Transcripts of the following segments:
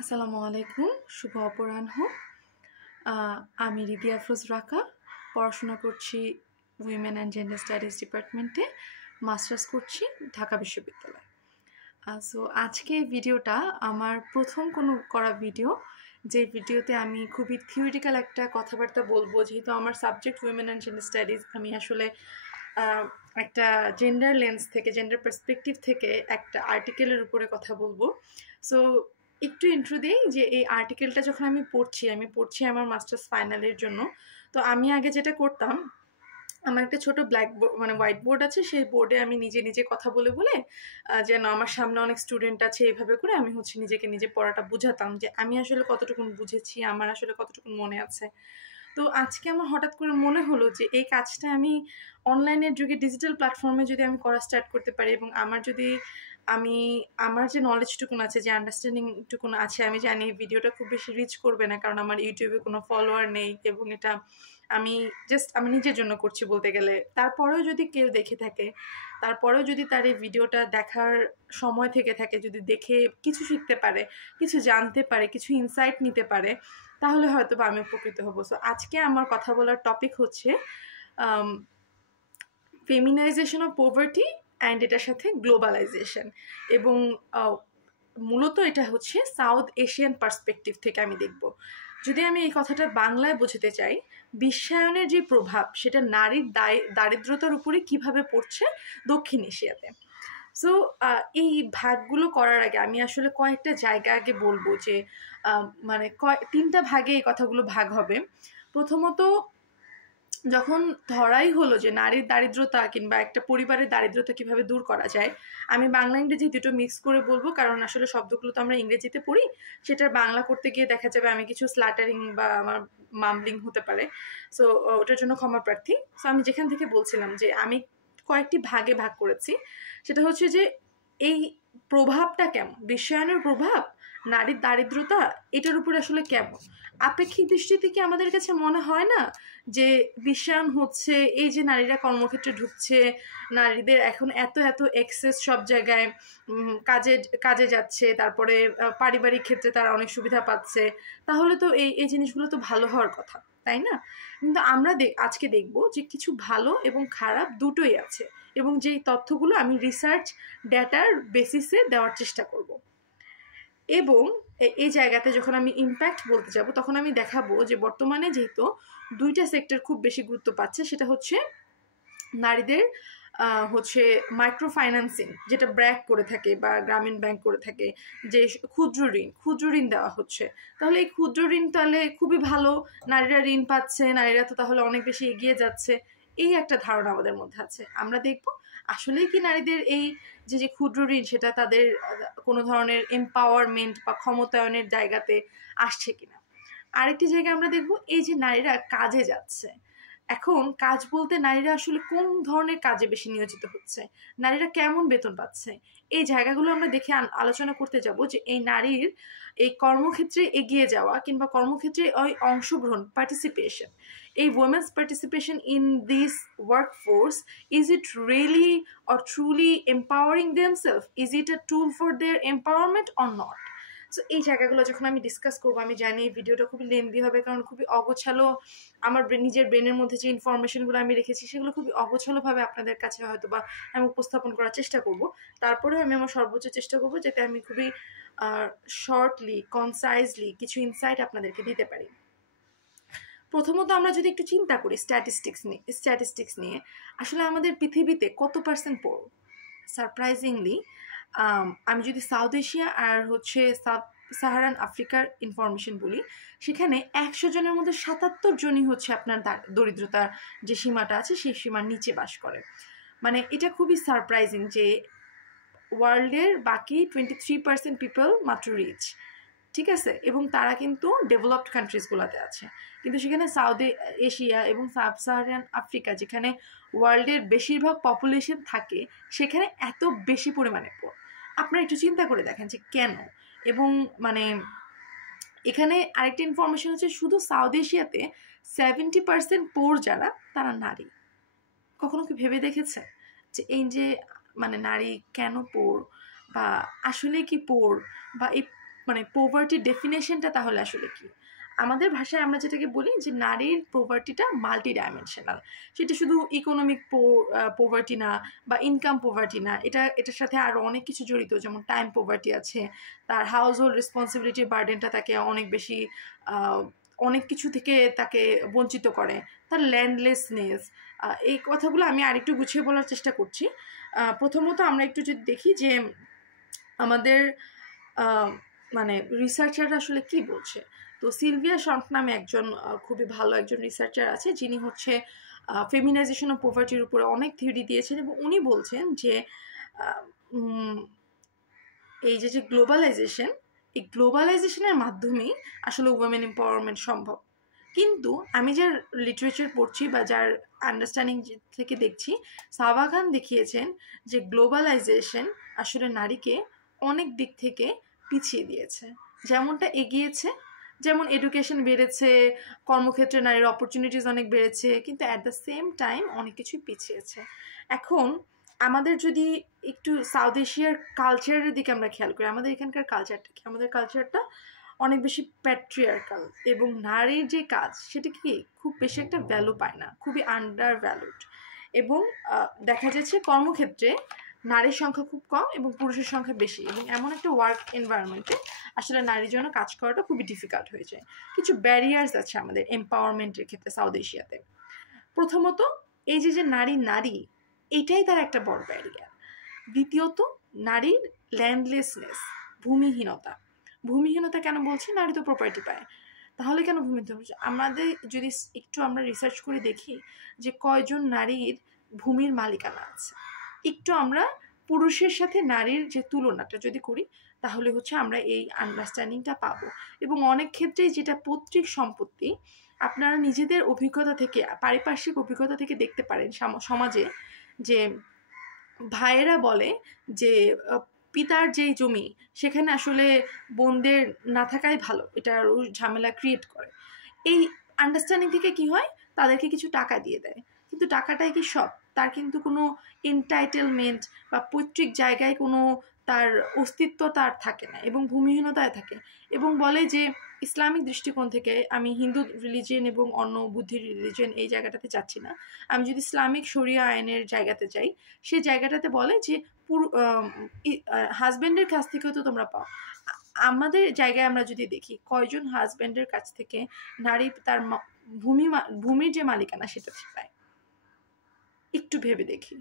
আসসালামু আলাইকুম, শুভ অপরাহ্ন। আমি রিদি আফরোজ রাকা, পড়াশোনা করছি উইমেন অ্যান্ড জেন্ডার স্টাডিজ ডিপার্টমেন্টে, মাস্টার্স করছি ঢাকা বিশ্ববিদ্যালয়। সো আজকে এই ভিডিওটা আমার প্রথম কোনো করা ভিডিও, যে ভিডিওতে আমি খুবই থিওরিটিক্যাল একটা কথাবার্তা বলবো। যেহেতু আমার subject women and gender studies, আমি আসলে একটা জেন্ডার লেন্স থেকে, জেন্ডার পার্সপেক্টিভ থেকে একটা আর্টিকেলের উপরে কথা বলবো। সো একটু ইন্ট্রো দিই যে এই আর্টিকেলটা যখন আমি পড়ছি আমার মাস্টার্স ফাইনালের জন্য। তো আমি আগে যেটা করতাম, আমার একটা ছোট ব্ল্যাক বোর্ড মানে হোয়াইট বোর্ড আছে, সেই বোর্ডে আমি নিজে নিজে কথা বলে বলে যেন আমার সামনে অনেক স্টুডেন্ট আছে, এইভাবে করে আমি নিজেকে নিজে পড়াটা বুঝাতাম যে আমি আসলে কতটুকুন বুঝেছি, আমার আসলে কতটুকুন মনে আছে। তো আজকে আমার হঠাৎ করে মনে হলো যে এই কাজটা আমি অনলাইনের যুগে ডিজিটাল প্ল্যাটফর্মে যদি আমি করা স্টার্ট করতে পারি, এবং আমি আমার যে নলেজটুকুন আছে, যে আন্ডারস্ট্যান্ডিংটুকুন আছে, আমি জানি ভিডিওটা খুব বেশি রিচ করবে না, কারণ আমার ইউটিউবে কোনো ফলোয়ার নেই, এবং এটা আমি আমি নিজের জন্য করছি বলতে গেলে। তারপরেও যদি কেউ দেখে থাকে, তারপরেও যদি তার এই ভিডিওটা দেখার সময় থেকে থাকে, যদি দেখে কিছু শিখতে পারে, কিছু জানতে পারে, কিছু ইনসাইট নিতে পারে, তাহলে হয়তো বা আমি উপকৃত হব। সো আজকে আমার কথা বলার টপিক হচ্ছে ফেমিনাইজেশন অফ পভার্টি অ্যান্ড এটার সাথে গ্লোবালাইজেশন। এবং মূলত এটা হচ্ছে সাউথ এশিয়ান পার্সপেক্টিভ থেকে আমি দেখব। যদি আমি এই কথাটা বাংলায় বোঝাতে চাই, বিশ্বায়নের যে প্রভাব সেটা নারীর দারিদ্রতার উপরে কিভাবে পড়ছে দক্ষিণ এশিয়াতে। সো এই ভাগগুলো করার আগে আমি আসলে কয়েকটা জায়গা আগে বলবো, যে মানে তিনটা ভাগে এই কথাগুলো ভাগ হবে। প্রথমত, যখন ধরাই হলো যে নারীর দারিদ্রতা কিংবা একটা পরিবারের দারিদ্রতা কিভাবে দূর করা যায়, আমি বাংলা ইংরেজি দুটো মিক্স করে বলবো, কারণ আসলে শব্দগুলো তো আমরা ইংরেজিতে পড়ি, সেটার বাংলা করতে গিয়ে দেখা যাবে আমি কিছু স্ল্যাটারিং বা আমার মামলিং হতে পারে। সো ওটার জন্য ক্ষমা প্রার্থী। সো আমি যেখান থেকে বলছিলাম যে আমি কয়েকটি ভাগে ভাগ করেছি, সেটা হচ্ছে যে এই প্রভাবটা কেমন, বিশ্বায়নের প্রভাব, নারীর দারিদ্রতা, এটার উপরে আসলে কেমন। আপেক্ষিক দৃষ্টি থেকে আমাদের কাছে মনে হয় না যে বিশ্বায়ন হচ্ছে এই যে নারীরা কর্মক্ষেত্রে ঢুকছে, নারীদের এখন এত এত এক্সেস সব জায়গায়, কাজে কাজে যাচ্ছে, তারপরে পারিবারিক ক্ষেত্রে তারা অনেক সুবিধা পাচ্ছে, তাহলে তো এই এই জিনিসগুলো তো ভালো হওয়ার কথা, তাই না? কিন্তু আমরা আজকে দেখব যে কিছু ভালো এবং খারাপ দুটোই আছে, এবং যেই তথ্যগুলো আমি রিসার্চ ডেটার বেসিসে দেওয়ার চেষ্টা করব। এবং এই জায়গাতে যখন আমি ইম্প্যাক্ট বলতে যাব, তখন আমি দেখাবো যে বর্তমানে যেহেতু দুইটা সেক্টর খুব বেশি গুরুত্ব পাচ্ছে, সেটা হচ্ছে নারীদের হচ্ছে মাইক্রো ফাইন্যান্সিং, যেটা ব্র্যাক করে থাকে বা গ্রামীণ ব্যাংক করে থাকে, যে ক্ষুদ্র ঋণ দেওয়া হচ্ছে। তাহলে এই ক্ষুদ্র ঋণ তাহলে খুবই ভালো, নারীরা ঋণ পাচ্ছে, নারীরা তো তাহলে অনেক বেশি এগিয়ে যাচ্ছে, এই একটা ধারণা আমাদের মধ্যে আছে। আমরা দেখব আসলেই কি নারীদের এই যে ক্ষুদ্র ঋণ, সেটা তাদের কোনো ধরনের এম্পাওয়ারমেন্ট বা ক্ষমতায়নের জায়গাতে আসছে কিনা। আরেকটি জায়গায় আমরা দেখব এই যে নারীরা কাজে যাচ্ছে, এখন কাজ বলতে নারীরা আসলে কোন ধরনের কাজে বেশি নিয়োজিত হচ্ছে, নারীরা কেমন বেতন পাচ্ছে, এই জায়গাগুলো আমরা দেখে আলোচনা করতে যাব যে এই নারীর এই কর্মক্ষেত্রে এগিয়ে যাওয়া কিংবা কর্মক্ষেত্রে ওই অংশগ্রহণ, পার্টিসিপেশন, এই women's participation in this workforce, is it really or truly empowering themselves, is it a tool for their empowerment or not. So এই জায়গাগুলো যখন আমি ডিসকাস করবো, আমি জানি এই ভিডিওটা খুবই লেন্দি হবে, কারণ খুবই অগোছালো, আমার নিজের ব্রেনের মধ্যে যে ইনফরমেশনগুলো আমি রেখেছি সেগুলো খুবই অগোছালোভাবে আপনাদের কাছে হয়তো বা আমি উপস্থাপন করার চেষ্টা করব। তারপরে আমি আমার সর্বোচ্চ চেষ্টা করব যাতে আমি খুবই শর্টলি, কনসাইজলি কিছু ইনসাইট আপনাদেরকে দিতে পারি। প্রথমত আমরা যদি একটু চিন্তা করি স্ট্যাটিস্টিক্স নিয়ে, আসলে আমাদের পৃথিবীতে কত পার্সেন্ট পোর? সারপ্রাইজিংলি, আমি যদি সাউথ এশিয়া আর হচ্ছে সাহারান আফ্রিকার ইনফরমেশন বলি, সেখানে 100 জনের মধ্যে 77 জনই হচ্ছে আপনার দরিদ্রতার যে সীমাটা আছে সেই সীমার নিচে বাস করে। মানে এটা খুবই সারপ্রাইজিং যে ওয়ার্ল্ডের বাকি 23% পিপল মাত্র রিচ, ঠিক আছে, এবং তারা কিন্তু ডেভেলপড কান্ট্রিজগুলোতে আছে, কিন্তু সেখানে সাউথ এশিয়া এবং সাব সাহারান আফ্রিকা, যেখানে ওয়ার্ল্ডের বেশিরভাগ পপুলেশন থাকে, সেখানে এত বেশি পরিমাণে পোর। আপনারা একটু চিন্তা করে দেখেন যে কেন। এবং মানে এখানে আরেকটা ইনফরমেশন হচ্ছে, শুধু সাউথ এশিয়াতে 70% পোর যারা, তারা নারী। কখনো কি ভেবে দেখেছে যে এই যে মানে নারী কেন পোর, বা আসলে কি পোর, বা এই মানে পোভার্টির ডেফিনেশনটা তাহলে আসলে কি? আমাদের ভাষায় আমরা যেটাকে বলি যে নারীর পোভার্টিটা মাল্টি ডাইমেনশনাল। সেটা শুধু ইকোনমিক পোভার্টি না বা ইনকাম পোভার্টি না, এটার সাথে আরও অনেক কিছু জড়িত, যেমন টাইম পোভার্টি আছে, তার হাউস হোল্ড রেসপন্সিবিলিটির বার্ডেনটা তাকে অনেক বেশি অনেক কিছু থেকে তাকে বঞ্চিত করে, তার ল্যান্ডলেসনেস। এই কথাগুলো আমি আরেকটু গুছিয়ে বলার চেষ্টা করছি। প্রথমত আমরা একটু যদি দেখি যে আমাদের মানে রিসার্চাররা আসলে কি বলছে। তো সিলভিয়া শম্প নামে একজন খুবই ভালো একজন রিসার্চার আছে, যিনি হচ্ছে ফেমিনাইজেশন অফ পভার্টির উপরে অনেক থিওরি দিয়েছেন, এবং উনি বলছেন যে এই যে গ্লোবালাইজেশন, এই গ্লোবালাইজেশনের মাধ্যমেই আসলে উইমেন এম্পাওয়ারমেন্ট সম্ভব। কিন্তু আমি যার লিটারেচার পড়ছি বা যার আন্ডারস্ট্যান্ডিং থেকে দেখছি, সাবা খান দেখিয়েছেন যে গ্লোবালাইজেশন আসলে নারীকে অনেক দিক থেকে পিছিয়ে দিয়েছে। যেমনটা এগিয়েছে, যেমন এডুকেশন বেড়েছে, কর্মক্ষেত্রে নারীর অপরচুনিটিস অনেক বেড়েছে, কিন্তু অ্যাট দ্য সেম টাইম অনেক কিছুই পিছিয়েছে। এখন আমাদের যদি একটু সাউথ এশিয়ার কালচারের দিকে আমরা খেয়াল করি, আমাদের এখানকার কালচারটা কি? আমাদের কালচারটা অনেক বেশি প্যাট্রিয়ার্কাল, এবং নারীর যে কাজ সেটা কি খুব বেশি একটা ভ্যালু পায় না, খুবই আন্ডার ভ্যালুড। এবং দেখা যাচ্ছে কর্মক্ষেত্রে নারীর সংখ্যা খুব কম এবং পুরুষের সংখ্যা বেশি, এবং এমন একটা ওয়ার্ক এনভায়রনমেন্টে আসলে নারীর জন্য কাজ করাটা খুবই ডিফিকাল্ট হয়ে যায়। কিছু ব্যারিয়ার্স আছে আমাদের এম্পাওয়ারমেন্টের ক্ষেত্রে সাউথ এশিয়াতে। প্রথমত এই যে নারী নারী এটাই তার একটা বড় ব্যারিয়ার। দ্বিতীয়ত নারীর ল্যান্ডলেসনেস, ভূমিহীনতা। ভূমিহীনতা কেন বলছি? নারী তো প্রপার্টি পায়, তাহলে কেন ভূমিহীনতা হচ্ছে? আমাদের যদি একটু আমরা রিসার্চ করে দেখি যে কয়জন নারীর ভূমির মালিকানা আছে, একটু আমরা পুরুষের সাথে নারীর যে তুলনাটা যদি করি, তাহলে হচ্ছে আমরা এই আন্ডারস্ট্যান্ডিংটা পাবো। এবং অনেক ক্ষেত্রেই যেটা পৈতৃক সম্পত্তি, আপনারা নিজেদের অভিজ্ঞতা থেকে, পারিপার্শ্বিক অভিজ্ঞতা থেকে দেখতে পারেন সমাজে যে ভাইয়েরা বলে যে পিতার যেই জমি সেখানে আসলে বোনদের না থাকাই ভালো, এটা আরও ঝামেলা ক্রিয়েট করে। এই আন্ডারস্ট্যান্ডিং থেকে কি হয়, তাদেরকে কিছু টাকা দিয়ে দেয়, কিন্তু টাকাটাই কি সব? তার কিন্তু কোনো এন্টাইটেলমেন্ট বা পৈতৃক জায়গায় কোনো তার অস্তিত্ব তার থাকে না, এবং ভূমিহীনতায় থাকে। এবং বলে যে ইসলামিক দৃষ্টিকোণ থেকে, আমি হিন্দু রিলিজিয়ন এবং অন্য বুদ্ধি রিলিজিয়ন এই জায়গাটাতে যাচ্ছি না, আমি যদি ইসলামিক শরিয়া আইনের জায়গাতে যাই, সেই জায়গাটাতে বলে যে হাজব্যান্ডের কাছ থেকেও তো তোমরা পাও। আমাদের জায়গায় আমরা যদি দেখি কয়জন হাজব্যান্ডের কাছ থেকে নারী তার ভূমির যে মালিকানা সেটা পায়, একটু ভেবে দেখি।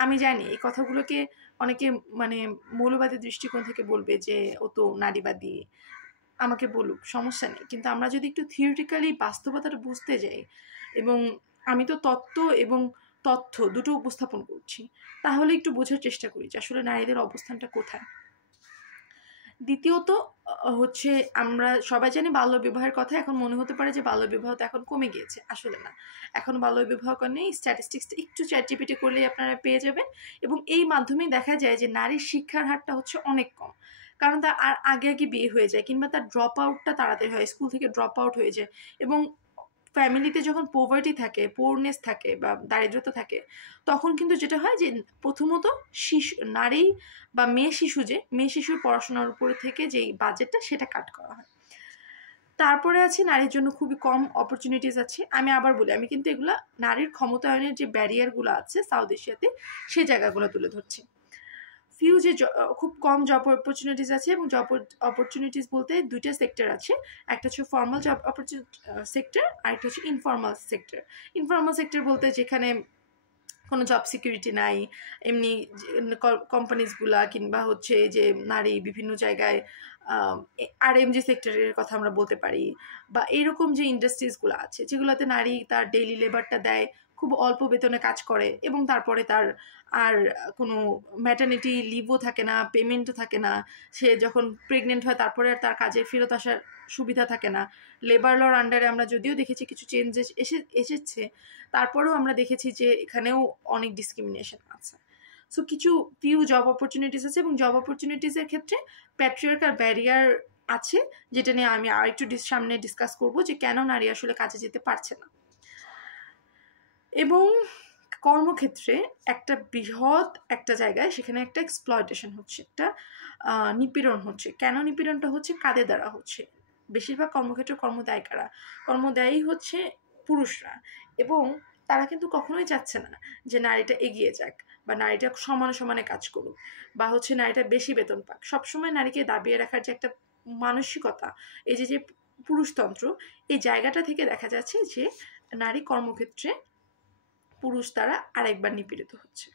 আমি জানি এই কথাগুলোকে অনেকে মানে মৌলবাদী দৃষ্টিকোণ থেকে বলবে যে ও তো নারীবাদী, আমাকে বলুক, সমস্যা নেই। কিন্তু আমরা যদি একটু থিওরিটিক্যালি বাস্তবতাটা বুঝতে যাই, এবং আমি তো তত্ত্ব এবং তথ্য দুটো উপস্থাপন করছি, তাহলে একটু বোঝার চেষ্টা করি যে আসলে নারীদের অবস্থানটা কোথায়। দ্বিতীয়ত হচ্ছে, আমরা সবাই জানি বাল্যবিবাহের কথা। এখন মনে হতে পারে যে বাল্যবিবাহ তো এখন কমে গিয়েছে, আসলে না। এখন বাল্যবিবাহ নেই, স্ট্যাটিস্টিক্সটা একটু চ্যাটজিপিটি করলেই আপনারা পেয়ে যাবেন। এবং এই মাধ্যমেই দেখা যায় যে নারীর শিক্ষার হারটা হচ্ছে অনেক কম, কারণ তার আর আগে আগে বিয়ে হয়ে যায়, কিংবা তার ড্রপ আউটটা তাড়াতাড়ি হয়, স্কুল থেকে ড্রপ আউট হয়ে যায়। এবং ফ্যামিলিতে যখন পোভার্টি থাকে, পোরনেস থাকে বা দারিদ্রতা থাকে, তখন কিন্তু যেটা হয় যে প্রথমত নারী বা মেয়ে শিশুর পড়াশোনার উপরে থেকে যেই বাজেটটা সেটা কাট করা হয়। তারপরে আছে নারীর জন্য খুবই কম অপরচুনিটিস আছে। আমি আবার বলি, আমি কিন্তু এগুলা নারীর ক্ষমতায়নের যে ব্যারিয়ারগুলো আছে সাউথ এশিয়াতে, সেই জায়গাগুলো তুলে ধরছি। যে খুব কম জব অপরচুনিটিস আছে, এবং জব অপরচুনিটিস বলতে দুইটা সেক্টর আছে। একটা হচ্ছে ফর্মাল জব সেক্টর, আর একটা হচ্ছে ইনফর্মাল সেক্টর। ইনফর্মাল সেক্টর বলতে যেখানে কোনো জব সিকিউরিটি নাই, এমনি কোম্পানিজগুলা, কিংবা হচ্ছে যে নারী বিভিন্ন জায়গায় RMG সেক্টরের কথা আমরা বলতে পারি, বা এইরকম যে ইন্ডাস্ট্রিজগুলো আছে যেগুলোতে নারী তার ডেইলি লেবারটা দেয়, খুব অল্প বেতনে কাজ করে, এবং তারপরে তার আর কোনো ম্যাটারনিটি লিভও থাকে না, পেমেন্টও থাকে না। সে যখন প্রেগনেন্ট হয় তারপরে আর তার কাজে ফেরত আসার সুবিধা থাকে না। লেবার লর আন্ডারে আমরা যদিও দেখেছি কিছু চেঞ্জেস এসেছে, তারপরেও আমরা দেখেছি যে এখানেও অনেক ডিসক্রিমিনেশন আছে। সো কিছু জব অপরচুনিটিস আছে, এবং জব অপরচুনিটিসের ক্ষেত্রে প্যাট্রিয়ার্কাল ব্যারিয়ার আছে, যেটা নিয়ে আমি আর একটু সামনে ডিসকাস করব যে কেন নারী আসলে কাজে যেতে পারছে না। এবং কর্মক্ষেত্রে একটা বৃহৎ একটা জায়গায় সেখানে একটা এক্সপ্লয়টেশন হচ্ছে, একটা নিপীড়ন হচ্ছে। কেন নিপীড়নটা হচ্ছে, কাদের দ্বারা হচ্ছে? বেশিরভাগ কর্মক্ষেত্রে কর্মদায়ী কারা? কর্মদায়ী হচ্ছে পুরুষরা, এবং তারা কিন্তু কখনোই চাচ্ছে না যে নারীটা এগিয়ে যাক বা নারীটা সমানে সমানে কাজ করুক বা হচ্ছে নারীটা বেশি বেতন পাক। সবসময় নারীকে দাবিয়ে রাখার যে একটা মানসিকতা, এই যে পুরুষতন্ত্র, এই জায়গাটা থেকে দেখা যাচ্ছে যে নারী কর্মক্ষেত্রে পুরুষ দ্বারা আরেকবার নিপীড়িত হচ্ছে।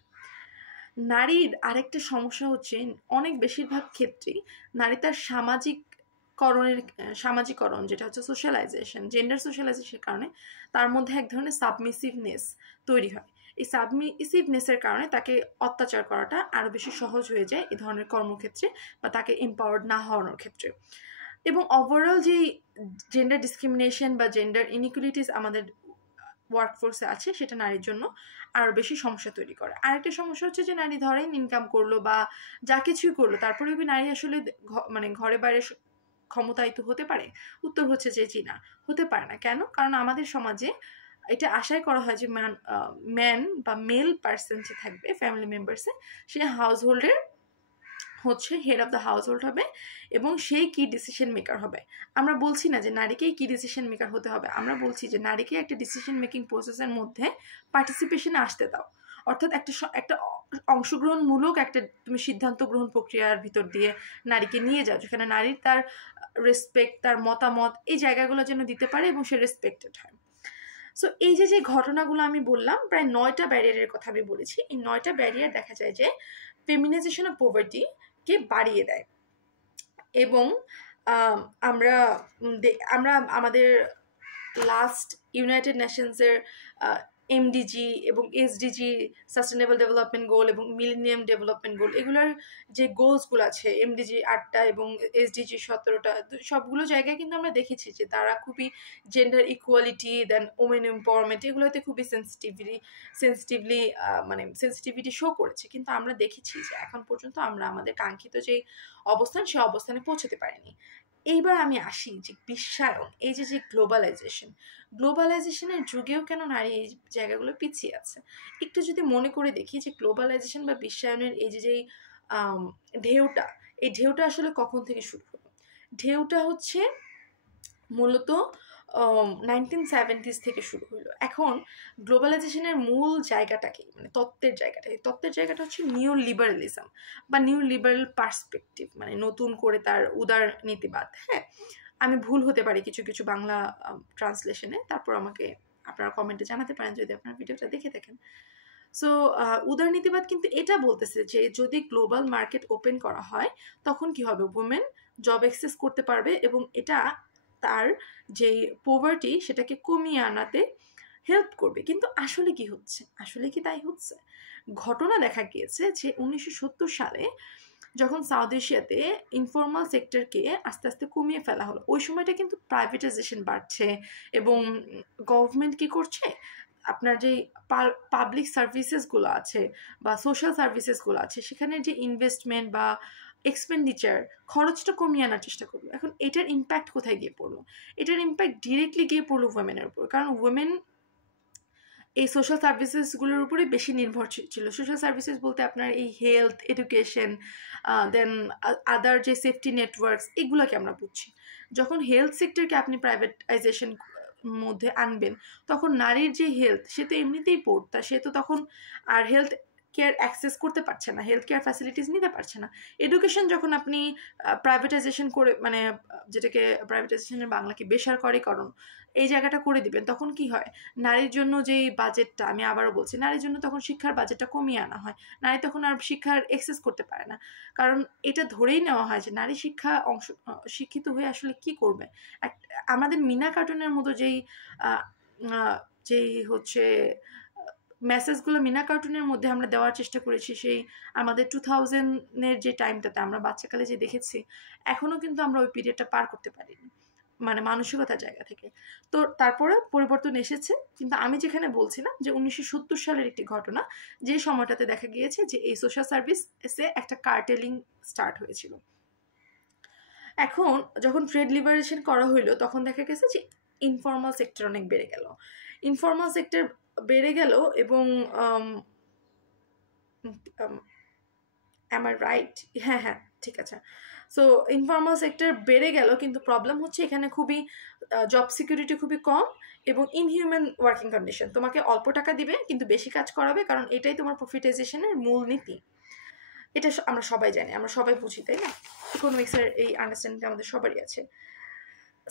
নারীর আরেকটা সমস্যা হচ্ছে, অনেক বেশিরভাগ ক্ষেত্রেই নারী তার সামাজিকরণ, যেটা হচ্ছে সোশ্যালাইজেশন, জেন্ডার সোশ্যালাইজেশনের কারণে তার মধ্যে এক ধরনের সাবমিসিভনেস তৈরি হয়। এই সাবমিসিভনেসের কারণে তাকে অত্যাচার করাটা আরও বেশি সহজ হয়ে যায় এই ধরনের কর্মক্ষেত্রে বা তাকে এম্পাওয়ার্ড না হওয়ানোর ক্ষেত্রে। এবং ওভারঅল যে জেন্ডার ডিসক্রিমিনেশন বা জেন্ডার ইনইকুয়ালিটিস আমাদের ওয়ার্কফোর্সে আছে, সেটা নারীর জন্য আরও বেশি সমস্যা তৈরি করে। আরেকটা সমস্যা হচ্ছে যে নারী ধরেন ইনকাম করলো বা যা কিছুই করলো, তারপরেও কি নারী আসলে মানে ঘরে বাইরে ক্ষমতায়িত হতে পারে? উত্তর হচ্ছে যে জি না, হতে পারে না। কেন? কারণ আমাদের সমাজে এটা আশাই করা হয় যে ম্যান বা মেল পার্সন যে থাকবে ফ্যামিলি মেম্বার্সে, সে হাউস হোল্ডের হচ্ছে head of the house hold হবে এবং সেই কি ডিসিশন মেকার হবে। আমরা বলছি না যে নারীকেই কি ডিসিশন মেকার হতে হবে, আমরা বলছি যে নারীকে একটা ডিসিশন মেকিং প্রসেসের মধ্যে পার্টিসিপেশনে আসতে দাও। অর্থাৎ একটা অংশগ্রহণমূলক একটা তুমি সিদ্ধান্ত গ্রহণ প্রক্রিয়ার ভিতর দিয়ে নারীকে নিয়ে যাও, যেখানে নারীর তার রেসপেক্ট, তার মতামত, এই জায়গাগুলো যেন দিতে পারে এবং সে রেসপেক্টেড হয়। সো এই যে ঘটনাগুলো আমি বললাম, প্রায় 9টা ব্যারিয়ারের কথা আমি বলেছি। এই 9টা ব্যারিয়ার দেখা যায় যে ফেমিনাইজেশন অফ পভার্টি কে বাড়িয়ে দেয়। এবং আমরা আমাদের লাস্ট ইউনাইটেড নেশনসের এমডিজি এবং এসডিজি, সাস্টেনেবল ডেভেলপমেন্ট গোল এবং মিলেনিয়াম ডেভেলপমেন্ট গোল, এগুলোর যে গোলসগুলো আছে, এমডিজি 8টা এবং এসডিজি 17টা, সবগুলো জায়গায় কিন্তু আমরা দেখেছি যে তারা খুবই জেন্ডার ইকুয়ালিটি, দেন ওমেন এম্পাওয়ারমেন্ট, এগুলোতে খুবই সেন্সিটিভিটি শো করেছে। কিন্তু আমরা দেখেছি যে এখন পর্যন্ত আমরা আমাদের কাঙ্ক্ষিত যে অবস্থান, সে অবস্থানে পৌঁছতে পারিনি। এইবার আমি আসি যে বিশ্বায়ন, এই যে গ্লোবালাইজেশনের যুগেও কেন নারী এই জায়গাগুলো পিছিয়ে আছে। একটু যদি মনে করে দেখি যে গ্লোবালাইজেশন বা বিশ্বায়নের এই যে ঢেউটা, এই ঢেউটা আসলে কখন থেকে শুরু হলো? ঢেউটা হচ্ছে মূলত 1970s থেকে শুরু হলো। এখন গ্লোবালাইজেশনের মূল জায়গাটা কি, মানে তত্ত্বের জায়গাটা হচ্ছে নিউ লিবারালিজম বা নিউ লিবারাল পার্সপেক্টিভ, মানে নতুন করে তার উদার নীতিবাদ। হ্যাঁ, আমি ভুল হতে পারি কিছু কিছু বাংলা ট্রান্সলেশনে, তারপর আমাকে আপনারা কমেন্টে জানাতে পারেন যদি আপনারা ভিডিওটা দেখে থাকেন। সো উদারনীতিবাদ কিন্তু এটা বলতেছে যে যদি গ্লোবাল মার্কেট ওপেন করা হয়, তখন কি হবে, উইমেন জব অ্যাক্সেস করতে পারবে এবং এটা তার যে পভার্টি সেটাকে কমিয়ে আনাতে হেল্প করবে। কিন্তু আসলে কি হচ্ছে? আসলে কি তাই হচ্ছে? ঘটনা দেখা গিয়েছে যে 1970 সালে যখন সাউথ এশিয়াতে ইনফর্মাল সেক্টরকে আস্তে আস্তে কমিয়ে ফেলা হলো, ওই সময়টা কিন্তু প্রাইভেটাইজেশন বাড়ছে এবং গভর্নমেন্ট কি করছে, আপনার যে পাবলিক সার্ভিসেসগুলো আছে বা সোশ্যাল সার্ভিসেসগুলো আছে, সেখানে যে ইনভেস্টমেন্ট বা এক্সপেন্ডিচার, খরচটা কমিয়ে আনার চেষ্টা করলো। এখন এটার ইম্প্যাক্ট কোথায় গিয়ে পড়লো? এটার ইম্প্যাক্ট ডিরেক্টলি গিয়ে পড়লো উইমেনের উপর, কারণ উইমেন এই সোশ্যাল সার্ভিসেসগুলোর উপরে বেশি নির্ভরশীল ছিল। সোশ্যাল সার্ভিসেস বলতে আপনার এই হেলথ, এডুকেশন, দেন আদার যে সেফটি নেটওয়ার্কস, এগুলোকে আমরা বুঝছি। যখন হেলথ সেক্টরকে আপনি প্রাইভেটাইজেশন মধ্যে আনবেন, তখন নারীর যে হেলথ, সে তো এমনিতেই পড়তা, সে তো তখন আর হেলথ কেয়ার অ্যাক্সেস করতে পারছে না, হেলথ কেয়ার ফ্যাসিলিটিস নিতে পারছে না। এডুকেশন যখন আপনি প্রাইভেটাইজেশন করে, মানে যেটাকে প্রাইভেটাইজেশনের বাংলা কি বেসরকারীকরণ, এই জায়গাটা করে দিবেন, তখন কি হয়, নারীর জন্য যেই বাজেটটা, আমি আবারও বলছি, নারীর জন্য তখন শিক্ষার বাজেটটা কমিয়ে আনা হয়। নারী তখন আর শিক্ষার অ্যাক্সেস করতে পারে না, কারণ এটা ধরেই নেওয়া হয় যে নারী শিক্ষিত হয়ে আসলে কি করবে। আমাদের মিনা কার্টুনের মতো যেই হচ্ছে মেসেজগুলো মিনা কার্টুনের মধ্যে আমরা দেওয়ার চেষ্টা করেছি, সেই আমাদের 2000-এর যে টাইমটাতে আমরা বাচ্চাকালে যে দেখেছি, এখনও কিন্তু আমরা ওই পিরিয়ডটা পার করতে পারিনি, মানে মানসিকতার জায়গা থেকে। তো তারপরে পরিবর্তন এসেছে, কিন্তু আমি যেখানে বলছিলাম যে 1970 সালের একটি ঘটনা, যে সময়টাতে দেখা গিয়েছে যে এই সোশ্যাল সার্ভিসে একটা কার্টেলিং স্টার্ট হয়েছিল। এখন যখন ট্রেড লিবারেশন করা হইলো, তখন দেখা গেছে যে ইনফর্মাল সেক্টর অনেক বেড়ে গেল। ইনফর্মাল সেক্টর বেড়ে গেল এবং am I right? হ্যাঁ, ঠিক আছে। সো ইনফর্মাল সেক্টর বেড়ে গেল, কিন্তু প্রবলেম হচ্ছে এখানে খুবই জব সিকিউরিটি খুবই কম এবং ইনহিউম্যান ওয়ার্কিং কন্ডিশন। তোমাকে অল্প টাকা দিবে কিন্তু বেশি কাজ করাবে, কারণ এটাই তোমার প্রফিটাইজেশনের মূল নীতি। এটা আমরা সবাই জানি, আমরা সবাই বুঝি, তাই না? ইকোনমিক্সের এই আন্ডারস্ট্যান্ডিংটা আমাদের সবারই আছে।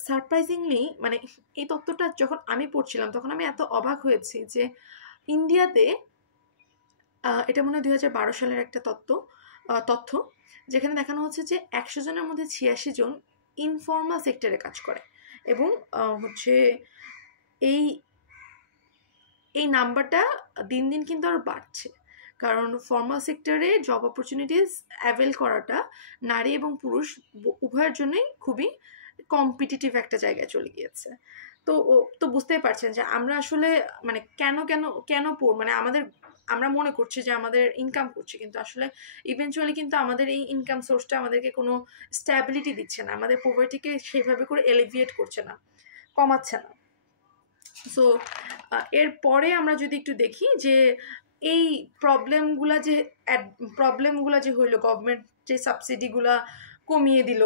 সারপ্রাইজিংলি মানে এই তথ্যটা যখন আমি পড়ছিলাম তখন আমি এত অবাক হয়েছি যে ইন্ডিয়াতে এটা মনে হয় 2012 সালের একটা তথ্য, যেখানে দেখানো হচ্ছে যে 100 জনের মধ্যে 86 জন ইনফর্মাল সেক্টরে কাজ করে, এবং হচ্ছে এই এই নাম্বারটা দিন দিন কিন্তু আরও বাড়ছে, কারণ ফর্মাল সেক্টরে জব অপরচুনিটিস অ্যাভেল করাটা নারী এবং পুরুষ উভয়ের জন্যই খুবই কম্পিটিটিভ একটা জায়গায় চলে গিয়েছে। তো বুঝতেই পারছেন যে আমরা আসলে মানে কেন মানে আমরা মনে করছি যে আমাদের ইনকাম করছি, কিন্তু আসলে ইভেনচুয়ালি কিন্তু আমাদের এই ইনকাম সোর্সটা আমাদেরকে কোনো স্ট্যাবিলিটি দিচ্ছে না, আমাদের পভার্টিকে সেইভাবে করে এলিভিয়েট করছে না, কমাচ্ছে না। সো এরপরে আমরা যদি একটু দেখি যে এই প্রবলেমগুলা যে হইলো, গভর্নমেন্ট যে সাবসিডিগুলা কমিয়ে দিল,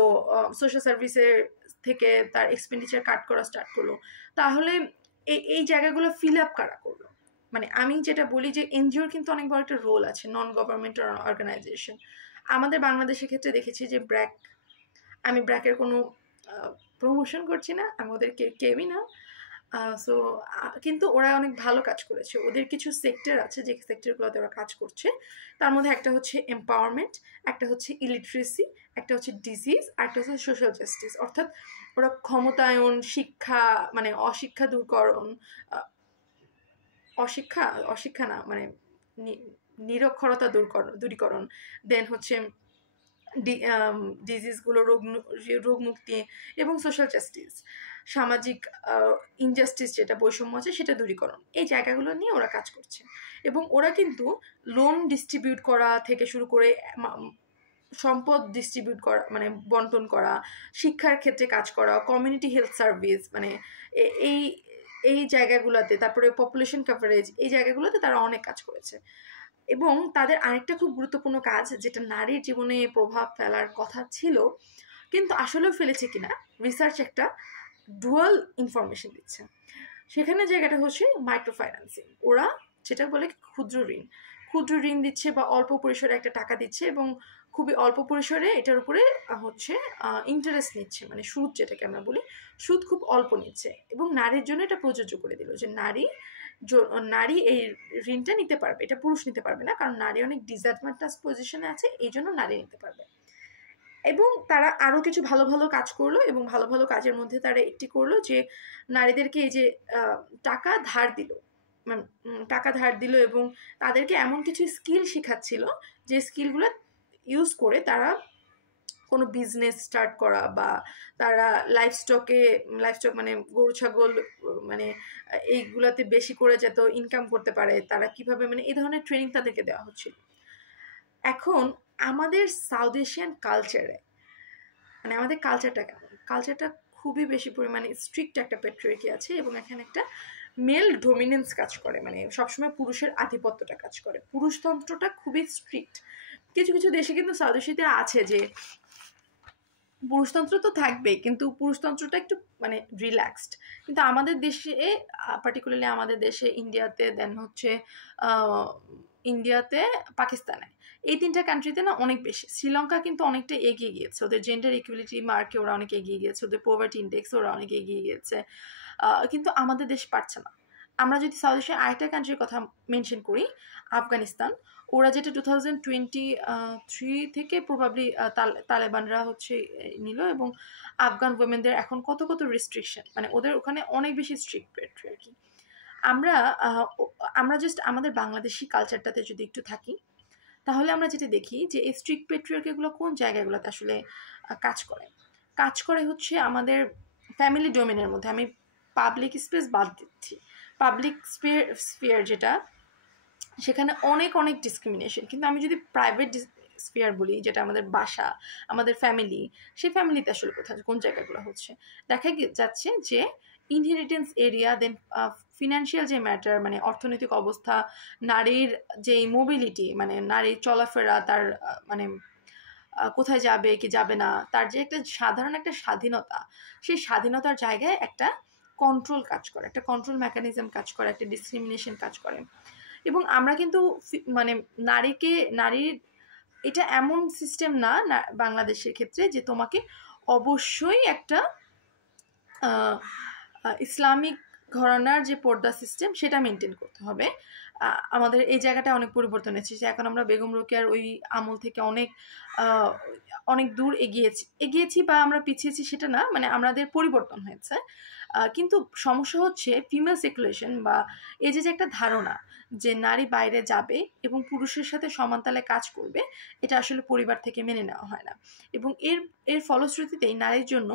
সোশ্যাল সার্ভিসের থেকে তার এক্সপেন্ডিচার কাট করা স্টার্ট করলো, তাহলে এই জায়গাগুলো ফিল আপ কারা করলো? মানে আমি যেটা বলি যে এনজিওর কিন্তু অনেক বড় একটা রোল আছে, নন গভর্নমেন্ট অর্গানাইজেশন। আমাদের বাংলাদেশের ক্ষেত্রে দেখেছি যে আমি ব্র্যাকের কোনো প্রমোশন করছি না, আমি ওদের কেউই না। সো কিন্তু ওরা অনেক ভালো কাজ করেছে, ওদের কিছু সেক্টর আছে যে সেক্টরগুলোতে ওরা কাজ করছে, তার মধ্যে একটা হচ্ছে এম্পাওয়ারমেন্ট, একটা হচ্ছে ইলিটারেসি, একটা হচ্ছে ডিজিজ, আর একটা হচ্ছে সোশ্যাল জাস্টিস। অর্থাৎ ওরা ক্ষমতায়ন, শিক্ষা মানে অশিক্ষা দূরকরণ, অশিক্ষা না মানে নিরক্ষরতা দূরীকরণ, দেন হচ্ছে ডিজিজগুলো, রোগ মুক্তি, এবং সোশ্যাল জাস্টিস, সামাজিক ইনজাস্টিস যেটা বৈষম্য আছে সেটা দূরীকরণ, এই জায়গাগুলো নিয়ে ওরা কাজ করছে। এবং ওরা কিন্তু লোন ডিস্ট্রিবিউট করা থেকে শুরু করে সম্পদ ডিস্ট্রিবিউট করা মানে বন্টন করা, শিক্ষার ক্ষেত্রে কাজ করা, কমিউনিটি হেলথ সার্ভিস, মানে এই এই জায়গাগুলোতে, তারপরে পপুলেশন কভারেজ, এই জায়গাগুলোতে তারা অনেক কাজ করেছে। এবং তাদের আরেকটা খুব গুরুত্বপূর্ণ কাজ, যেটা নারীর জীবনে প্রভাব ফেলার কথা ছিল কিন্তু আসলেও ফেলেছে কিনা, রিসার্চ একটা ডুয়াল ইনফরমেশন দিচ্ছে। সেখানে জায়গাটা হচ্ছে মাইক্রো ফাইন্যান্সিং। ওরা যেটা বলে ক্ষুদ্র ঋণ দিচ্ছে বা অল্প পরিসরে একটা টাকা দিচ্ছে, এবং খুবই অল্প পরিসরে এটার উপরে হচ্ছে ইন্টারেস্ট নিচ্ছে, মানে সুদ যেটাকে আমরা বলি, সুদ খুব অল্প নিচ্ছে। এবং নারীর জন্য এটা প্রযোজ্য করে দিল যে নারী এই ঋণটা নিতে পারবে, এটা পুরুষ নিতে পারবে না, কারণ নারী অনেক ডিসঅ্যাডভান্টেজ পজিশনে আছে, এই জন্য নারী নিতে পারবে। এবং তারা আরও কিছু ভালো ভালো কাজ করলো, এবং ভালো ভালো কাজের মধ্যে তারা একটি করলো যে নারীদেরকে এই যে টাকা ধার দিল, এবং তাদেরকে এমন কিছু স্কিল শেখাচ্ছিল যে স্কিলগুলো ইউজ করে তারা কোনো বিজনেস স্টার্ট করা, বা তারা লাইভস্টক মানে গরু ছাগল মানে এইগুলাতে বেশি করে যাতে ইনকাম করতে পারে, তারা কিভাবে, মানে এই ধরনের ট্রেনিং তাদেরকে দেওয়া হচ্ছিল। এখন আমাদের সাউথ এশিয়ান কালচারে মানে আমাদের কালচারটা খুবই বেশি পরিমাণে স্ট্রিক্ট একটা পেট্রিয়ার্কি আছে, এবং এখানে একটা মেল ডোমিনেন্স কাজ করে, মানে সবসময় পুরুষের আধিপত্যটা কাজ করে, পুরুষতন্ত্রটা খুবই স্ট্রিক্ট। কিছু কিছু দেশে কিন্তু সাউথ এশিয়াতে আছে যে পুরুষতন্ত্র তো থাকবেই, কিন্তু পুরুষতন্ত্রটা একটু মানে রিল্যাক্সড। কিন্তু আমাদের দেশে পার্টিকুলারলি আমাদের দেশে ইন্ডিয়াতে পাকিস্তানে, এই তিনটা কান্ট্রিতে না অনেক বেশি। শ্রীলঙ্কা কিন্তু অনেকটা এগিয়ে গিয়েছে, ওদের জেন্ডার ইকুয়ালিটি মার্কে ওরা অনেক এগিয়ে গিয়েছে, ওদের পভার্টি ইন্ডেক্সে ওরা অনেক এগিয়ে গিয়েছে, কিন্তু আমাদের দেশ পারছে না। আমরা যদি সাউথ এশিয়ার আরেকটা কান্ট্রির কথা মেনশন করি, আফগানিস্তান, ওরা যেটা 2023 থেকে প্রবাবলি তালেবানরা হচ্ছে নিল, এবং আফগান ওমেনদের এখন কত রেস্ট্রিকশন, মানে ওদের ওখানে অনেক বেশি স্ট্রিক্ট পেট্রিয়ার্কি। আমরা জাস্ট আমাদের বাংলাদেশি কালচারটাতে যদি একটু থাকি, তাহলে আমরা যেটা দেখি যে এই স্ট্রিক্ট পেট্রিয়ার্কিগুলো কোন জায়গাগুলোতে আসলে কাজ করে হচ্ছে আমাদের ফ্যামিলি ডোমেনের মধ্যে। আমি পাবলিক স্পেস বাদ দিচ্ছি, পাবলিক স্পিয়ার যেটা, সেখানে অনেক ডিসক্রিমিনেশন। কিন্তু আমি যদি প্রাইভেট স্পিয়ার বলি, যেটা আমাদের বাসা, আমাদের ফ্যামিলি, সেই ফ্যামিলিতে আসলে কোন জায়গাগুলো হচ্ছে দেখা যাচ্ছে যে ইনহেরিটেন্স এরিয়া, দেন ফিনান্সিয়াল যে ম্যাটার, মানে অর্থনৈতিক অবস্থা, নারীর যে মোবিলিটি, মানে নারীর চলাফেরা, তার মানে কোথায় যাবে কি যাবে না, তার যে একটা সাধারণ একটা স্বাধীনতা, সেই স্বাধীনতার জায়গায় একটা কন্ট্রোল কাজ করে, একটা কন্ট্রোল মেকানিজম কাজ করে, একটা ডিসক্রিমিনেশন কাজ করে। এবং আমরা কিন্তু মানে নারীর এটা এমন সিস্টেম না বাংলাদেশের ক্ষেত্রে যে তোমাকে অবশ্যই একটা ইসলামিক ঘরানার যে পর্দা সিস্টেম সেটা মেনটেন করতে হবে। আমাদের এই জায়গাটা অনেক পরিবর্তন হয়েছে, যে এখন আমরা বেগম রোকেয়ার ওই আমল থেকে অনেক দূর এগিয়েছি বা আমরা পিছিয়েছি সেটা না, মানে আমাদের পরিবর্তন হয়েছে। কিন্তু সমস্যা হচ্ছে ফিমেল সেকুলেশন বা এই যে একটা ধারণা যে নারী বাইরে যাবে এবং পুরুষের সাথে সমানতালে কাজ করবে, এটা আসলে পরিবার থেকে মেনে নেওয়া হয় না। এবং এর ফলশ্রুতিতেই নারীর জন্য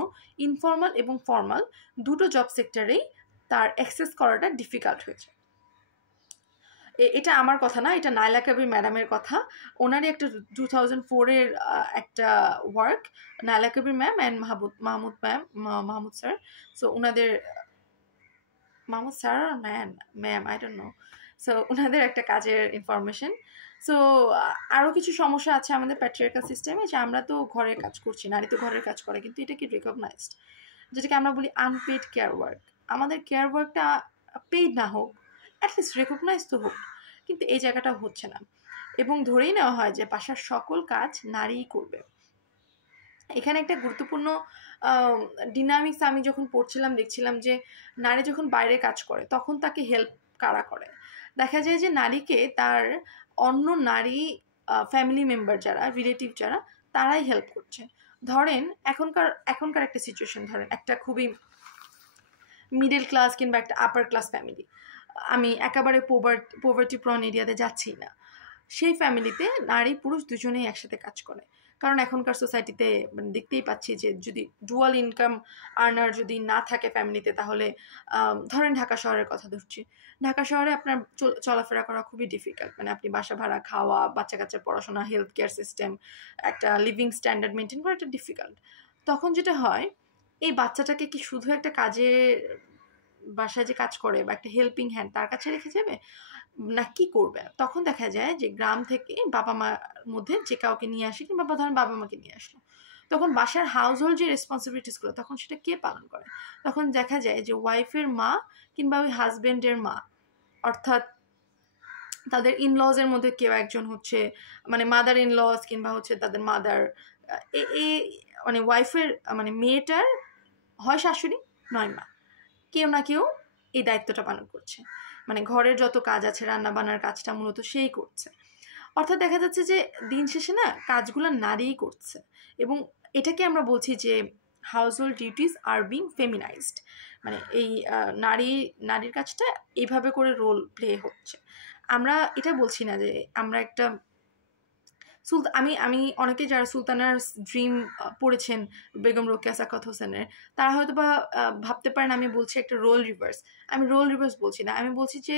ইনফর্মাল এবং ফর্মাল দুটো জব সেক্টরেই তার অ্যাক্সেস করাটা ডিফিকাল্ট হয়েছে। এটা আমার কথা না, এটা নাইলা কবির ম্যাডামের কথা। ওনারই একটা 2004-এর একটা work, Naila Kabir ma'am and Mahmud sir. So ওনাদের Mahmud sir ma'am I don't know. So ওনাদের একটা কাজের ইনফরমেশন। সো আরও কিছু সমস্যা আছে আমাদের প্যাট্রিয়ার্কাল সিস্টেমে, যে আমরা তো ঘরের কাজ করছি, নারী তো ঘরের কাজ করে, কিন্তু এটা কি রেকগনাইজড? যেটাকে আমরা বলি আনপেড কেয়ার ওয়ার্ক। আমাদের কেয়ার ওয়ার্কটা পেইড না হোক, অ্যাটলিস্ট রেকগনাইজ তো হোক, কিন্তু এই জায়গাটা হচ্ছে না। এবং ধরেই নেওয়া হয় যে বাসার সকল কাজ নারীই করবে। এখানে একটা গুরুত্বপূর্ণ ডিনামিক্স আমি যখন পড়ছিলাম দেখছিলাম যে নারী যখন বাইরে কাজ করে তখন তাকে হেল্প কারা করে। দেখা যায় যে নারীকে তার অন্য নারী ফ্যামিলি মেম্বার যারা, রিলেটিভ যারা, তারাই হেল্প করছে। ধরেন এখনকার একটা সিচুয়েশন, ধরেন একটা খুবই মিডল ক্লাস কিংবা একটা আপার ক্লাস ফ্যামিলি, আমি একেবারে পোভার্টি প্রন এরিয়াতে যাচ্ছি না, সেই ফ্যামিলিতে নারী পুরুষ দুজনেই একসাথে কাজ করে। কারণ এখনকার সোসাইটিতে মানে দেখতেই পাচ্ছি যে যদি ডুয়াল ইনকাম আর্নার যদি না থাকে ফ্যামিলিতে, তাহলে ধরেন ঢাকা শহরের কথা ধরছি, ঢাকা শহরে আপনার চলাফেরা করা খুবই ডিফিকাল্ট। মানে আপনি বাসা ভাড়া, খাওয়া, বাচ্চা কাচ্চার পড়াশোনা, হেলথ কেয়ার সিস্টেম, একটা লিভিং স্ট্যান্ডার্ড মেনটেন করা এটা ডিফিকাল্ট। তখন যেটা হয়, এই বাচ্চাটাকে কি শুধু একটা কাজে, বাসায় যে কাজ করে বা একটা হেল্পিং হ্যান্ড তার কাছে রেখে যাবে না, কি করবে? তখন দেখা যায় যে গ্রাম থেকে বাবা মার মধ্যে যে কাউকে নিয়ে আসে, কিংবা ধরেন বাবা মাকে নিয়ে আসলো, তখন বাসার হাউস হোল্ড যে রেসপন্সিবিলিটিসগুলো তখন সেটা কে পালন করে? তখন দেখা যায় যে ওয়াইফের মা কিংবা ওই হাজবেন্ডের মা, অর্থাৎ তাদের ইনলজের মধ্যে কেউ একজন হচ্ছে, মানে মাদার ইনলজ কিংবা হচ্ছে তাদের মাদার, মানে ওয়াইফের মানে মেয়েটার হয় শাশুড়ি নয় মা, কেউ না কেউ এই দায়িত্বটা পালন করছে। মানে ঘরের যত কাজ আছে, রান্না বান্নার কাজটা মূলত সেই করছে। অর্থাৎ দেখা যাচ্ছে যে দিন শেষে না কাজগুলো নারীই করছে। এবং এটাকে আমরা বলছি যে হাউস হোল্ড ডিউটিস আর বিং ফেমিনাইজড। মানে এই নারীর কাজটা এইভাবে করে রোল প্লে হচ্ছে। আমরা এটা বলছি না যে আমরা একটা আমি অনেকে যারা সুলতানার ড্রিম পড়েছেন বেগম রোকেয়া সাখাওয়াত হোসেনের, তারা হয়তো বা ভাবতে পারেন আমি বলছি একটা রোল রিভার্স। আমি রোল রিভার্স বলছি না, আমি বলছি যে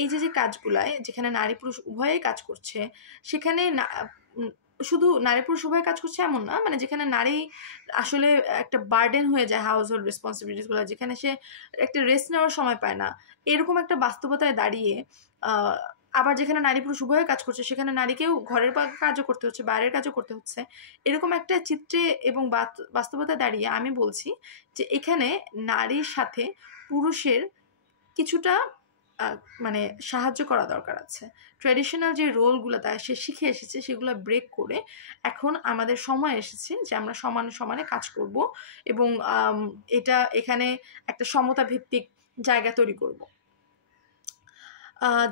এই যে কাজগুলায় যেখানে নারী পুরুষ উভয়ে কাজ করছে, সেখানে শুধু নারী পুরুষ উভয়ে কাজ করছে এমন না, মানে যেখানে নারী আসলে একটা বার্ডেন হয়ে যায় হাউস হোল্ড রেসপন্সিবিলিটিসগুলো, যেখানে সে একটা রেস্ট নেওয়ার সময় পায় না, এরকম একটা বাস্তবতায় দাঁড়িয়ে আবার যেখানে নারী পুরুষ উভয়ে কাজ করছে সেখানে নারীকেও ঘরের কাজও করতে হচ্ছে, বাইরের কাজও করতে হচ্ছে, এরকম একটা চিত্রে এবং বাস্তবতায় দাঁড়িয়ে আমি বলছি যে এখানে নারীর সাথে পুরুষের কিছুটা মানে সাহায্য করা দরকার আছে। ট্র্যাডিশনাল যে রোলগুলো তাই সে শিখে এসেছে সেগুলো ব্রেক করে এখন আমাদের সময় এসেছে যে আমরা সমানে কাজ করব এবং এখানে একটা সমতা ভিত্তিক জায়গা তৈরি করব।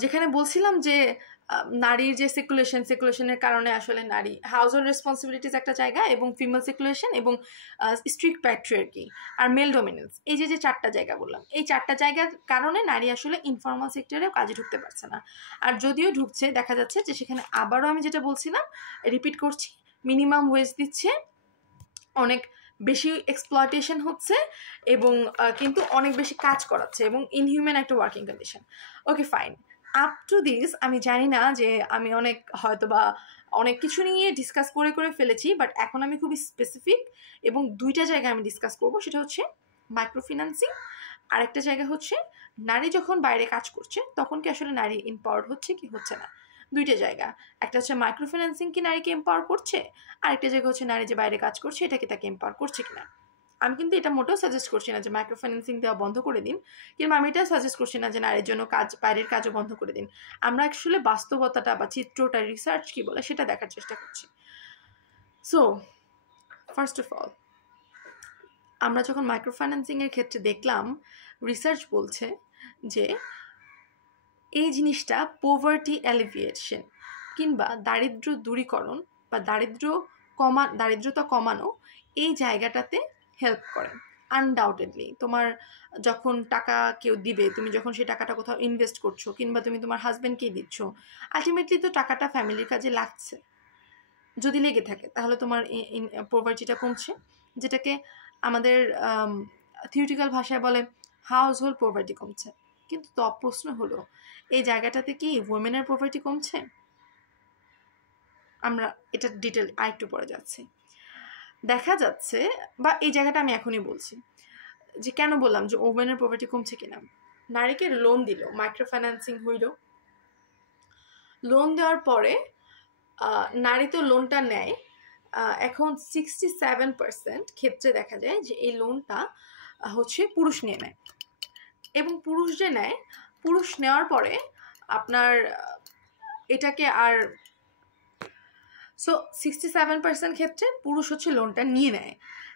যেখানে বলছিলাম যে নারীর যে সেকুলেশনের কারণে আসলে নারী হাউস হোল্ড রেসপন্সিবিলিটিস একটা জায়গা, এবং ফিমেল সেকুলেশন, এবং স্ট্রিক্ট প্যাট্রিয়ার্কি আর মেল ডমিনেন্স, এই যে চারটা জায়গা বললাম, এই চারটা জায়গার কারণে নারী আসলে ইনফর্মাল সেক্টরেও কাজে ঢুকতে পারছে না। আর যদিও ঢুকছে, দেখা যাচ্ছে যে সেখানে আবারও আমি যেটা বলছিলাম, রিপিট করছি, মিনিমাম ওয়েজ দিচ্ছে, অনেক বেশি এক্সপ্লয়টেশন হচ্ছে, এবং কিন্তু অনেক বেশি কাজ করাচ্ছে, এবং ইনহিউম্যান একটা working condition. Okay fine, up to this আমি জানি না যে আমি অনেক কিছু নিয়ে ডিসকাস করে ফেলেছি, বাট এখন আমি খুবই স্পেসিফিক এবং দুইটা জায়গায় আমি ডিসকাস করব। সেটা হচ্ছে মাইক্রোফিন্যান্সিং, আর একটা জায়গা হচ্ছে নারী যখন বাইরে কাজ করছে তখন কি আসলে নারী এম্পাওয়ার্ড হচ্ছে কি হচ্ছে না। দুইটা জায়গা, একটা হচ্ছে মাইক্রো ফাইন্যান্সিং কি নারীকে এম্পাওয়ার করছে, আরেকটা জায়গা হচ্ছে নারী যে বাইরে কাজ করছে এটাকে তাকে এম্পাওয়ার করছে কিনা। আমি কিন্তু এটা মোটেও সাজেস্ট করছি না যে মাইক্রো ফাইন্যান্সিং দেওয়া বন্ধ করে দিন, কিংবা আমি এটাও সাজেস্ট করছি না যে নারীর জন্য কাজ বাইরের কাজও বন্ধ করে দিন। আমরা আসলে বাস্তবতাটা বা চিত্রটা, রিসার্চ কি বলে সেটা দেখার চেষ্টা করছি। সো ফার্স্ট অফ অল, আমরা যখন মাইক্রো ফাইন্যান্সিংয়ের ক্ষেত্রে দেখলাম রিসার্চ বলছে যে এই জিনিসটা পোভার্টি অ্যালিভিয়েশন কিংবা দারিদ্র দূরীকরণ বা দারিদ্রতা কমানো এই জায়গাটাতে হেল্প করে আনডাউটেডলি। তোমার যখন টাকা কেউ দিবে, তুমি যখন সেই টাকাটা কোথাও ইনভেস্ট করছো কিংবা তুমি তোমার হাজব্যান্ডকেই দিচ্ছ, আলটিমেটলি তো টাকাটা ফ্যামিলির কাজে লাগছে। যদি লেগে থাকে তাহলে তোমার পভার্টিটা কমছে, যেটাকে আমাদের থিওরিটিক্যাল ভাষায় বলে হাউস হোল্ড পভার্টি কমছে। কিন্তু তো প্রশ্ন হলো এই জায়গাটাতে কি ওমেনের পভার্টি কমছে? আমরা এটা ডিটেল আরেকটু পরে যাচ্ছি। দেখা যাচ্ছে, বা এই জায়গাটা আমি এখনই বলছি যে কেন বললাম যে ওমেনের পভার্টি কমছে কিনা। নারীকে লোন দিল, মাইক্রো ফাইন্যান্সিং হইল, লোন দেওয়ার পরে নারী তো লোনটা নেয়, এখন 67% ক্ষেত্রে দেখা যায় যে এই লোনটা হচ্ছে পুরুষ নিয়ে নেয়। এবং পুরুষ যে নেয়, পুরুষ নেওয়ার পরে আপনার এটাকে আর 67% ক্ষেত্রে পুরুষ হচ্ছে লোনটা নিয়ে নেয়।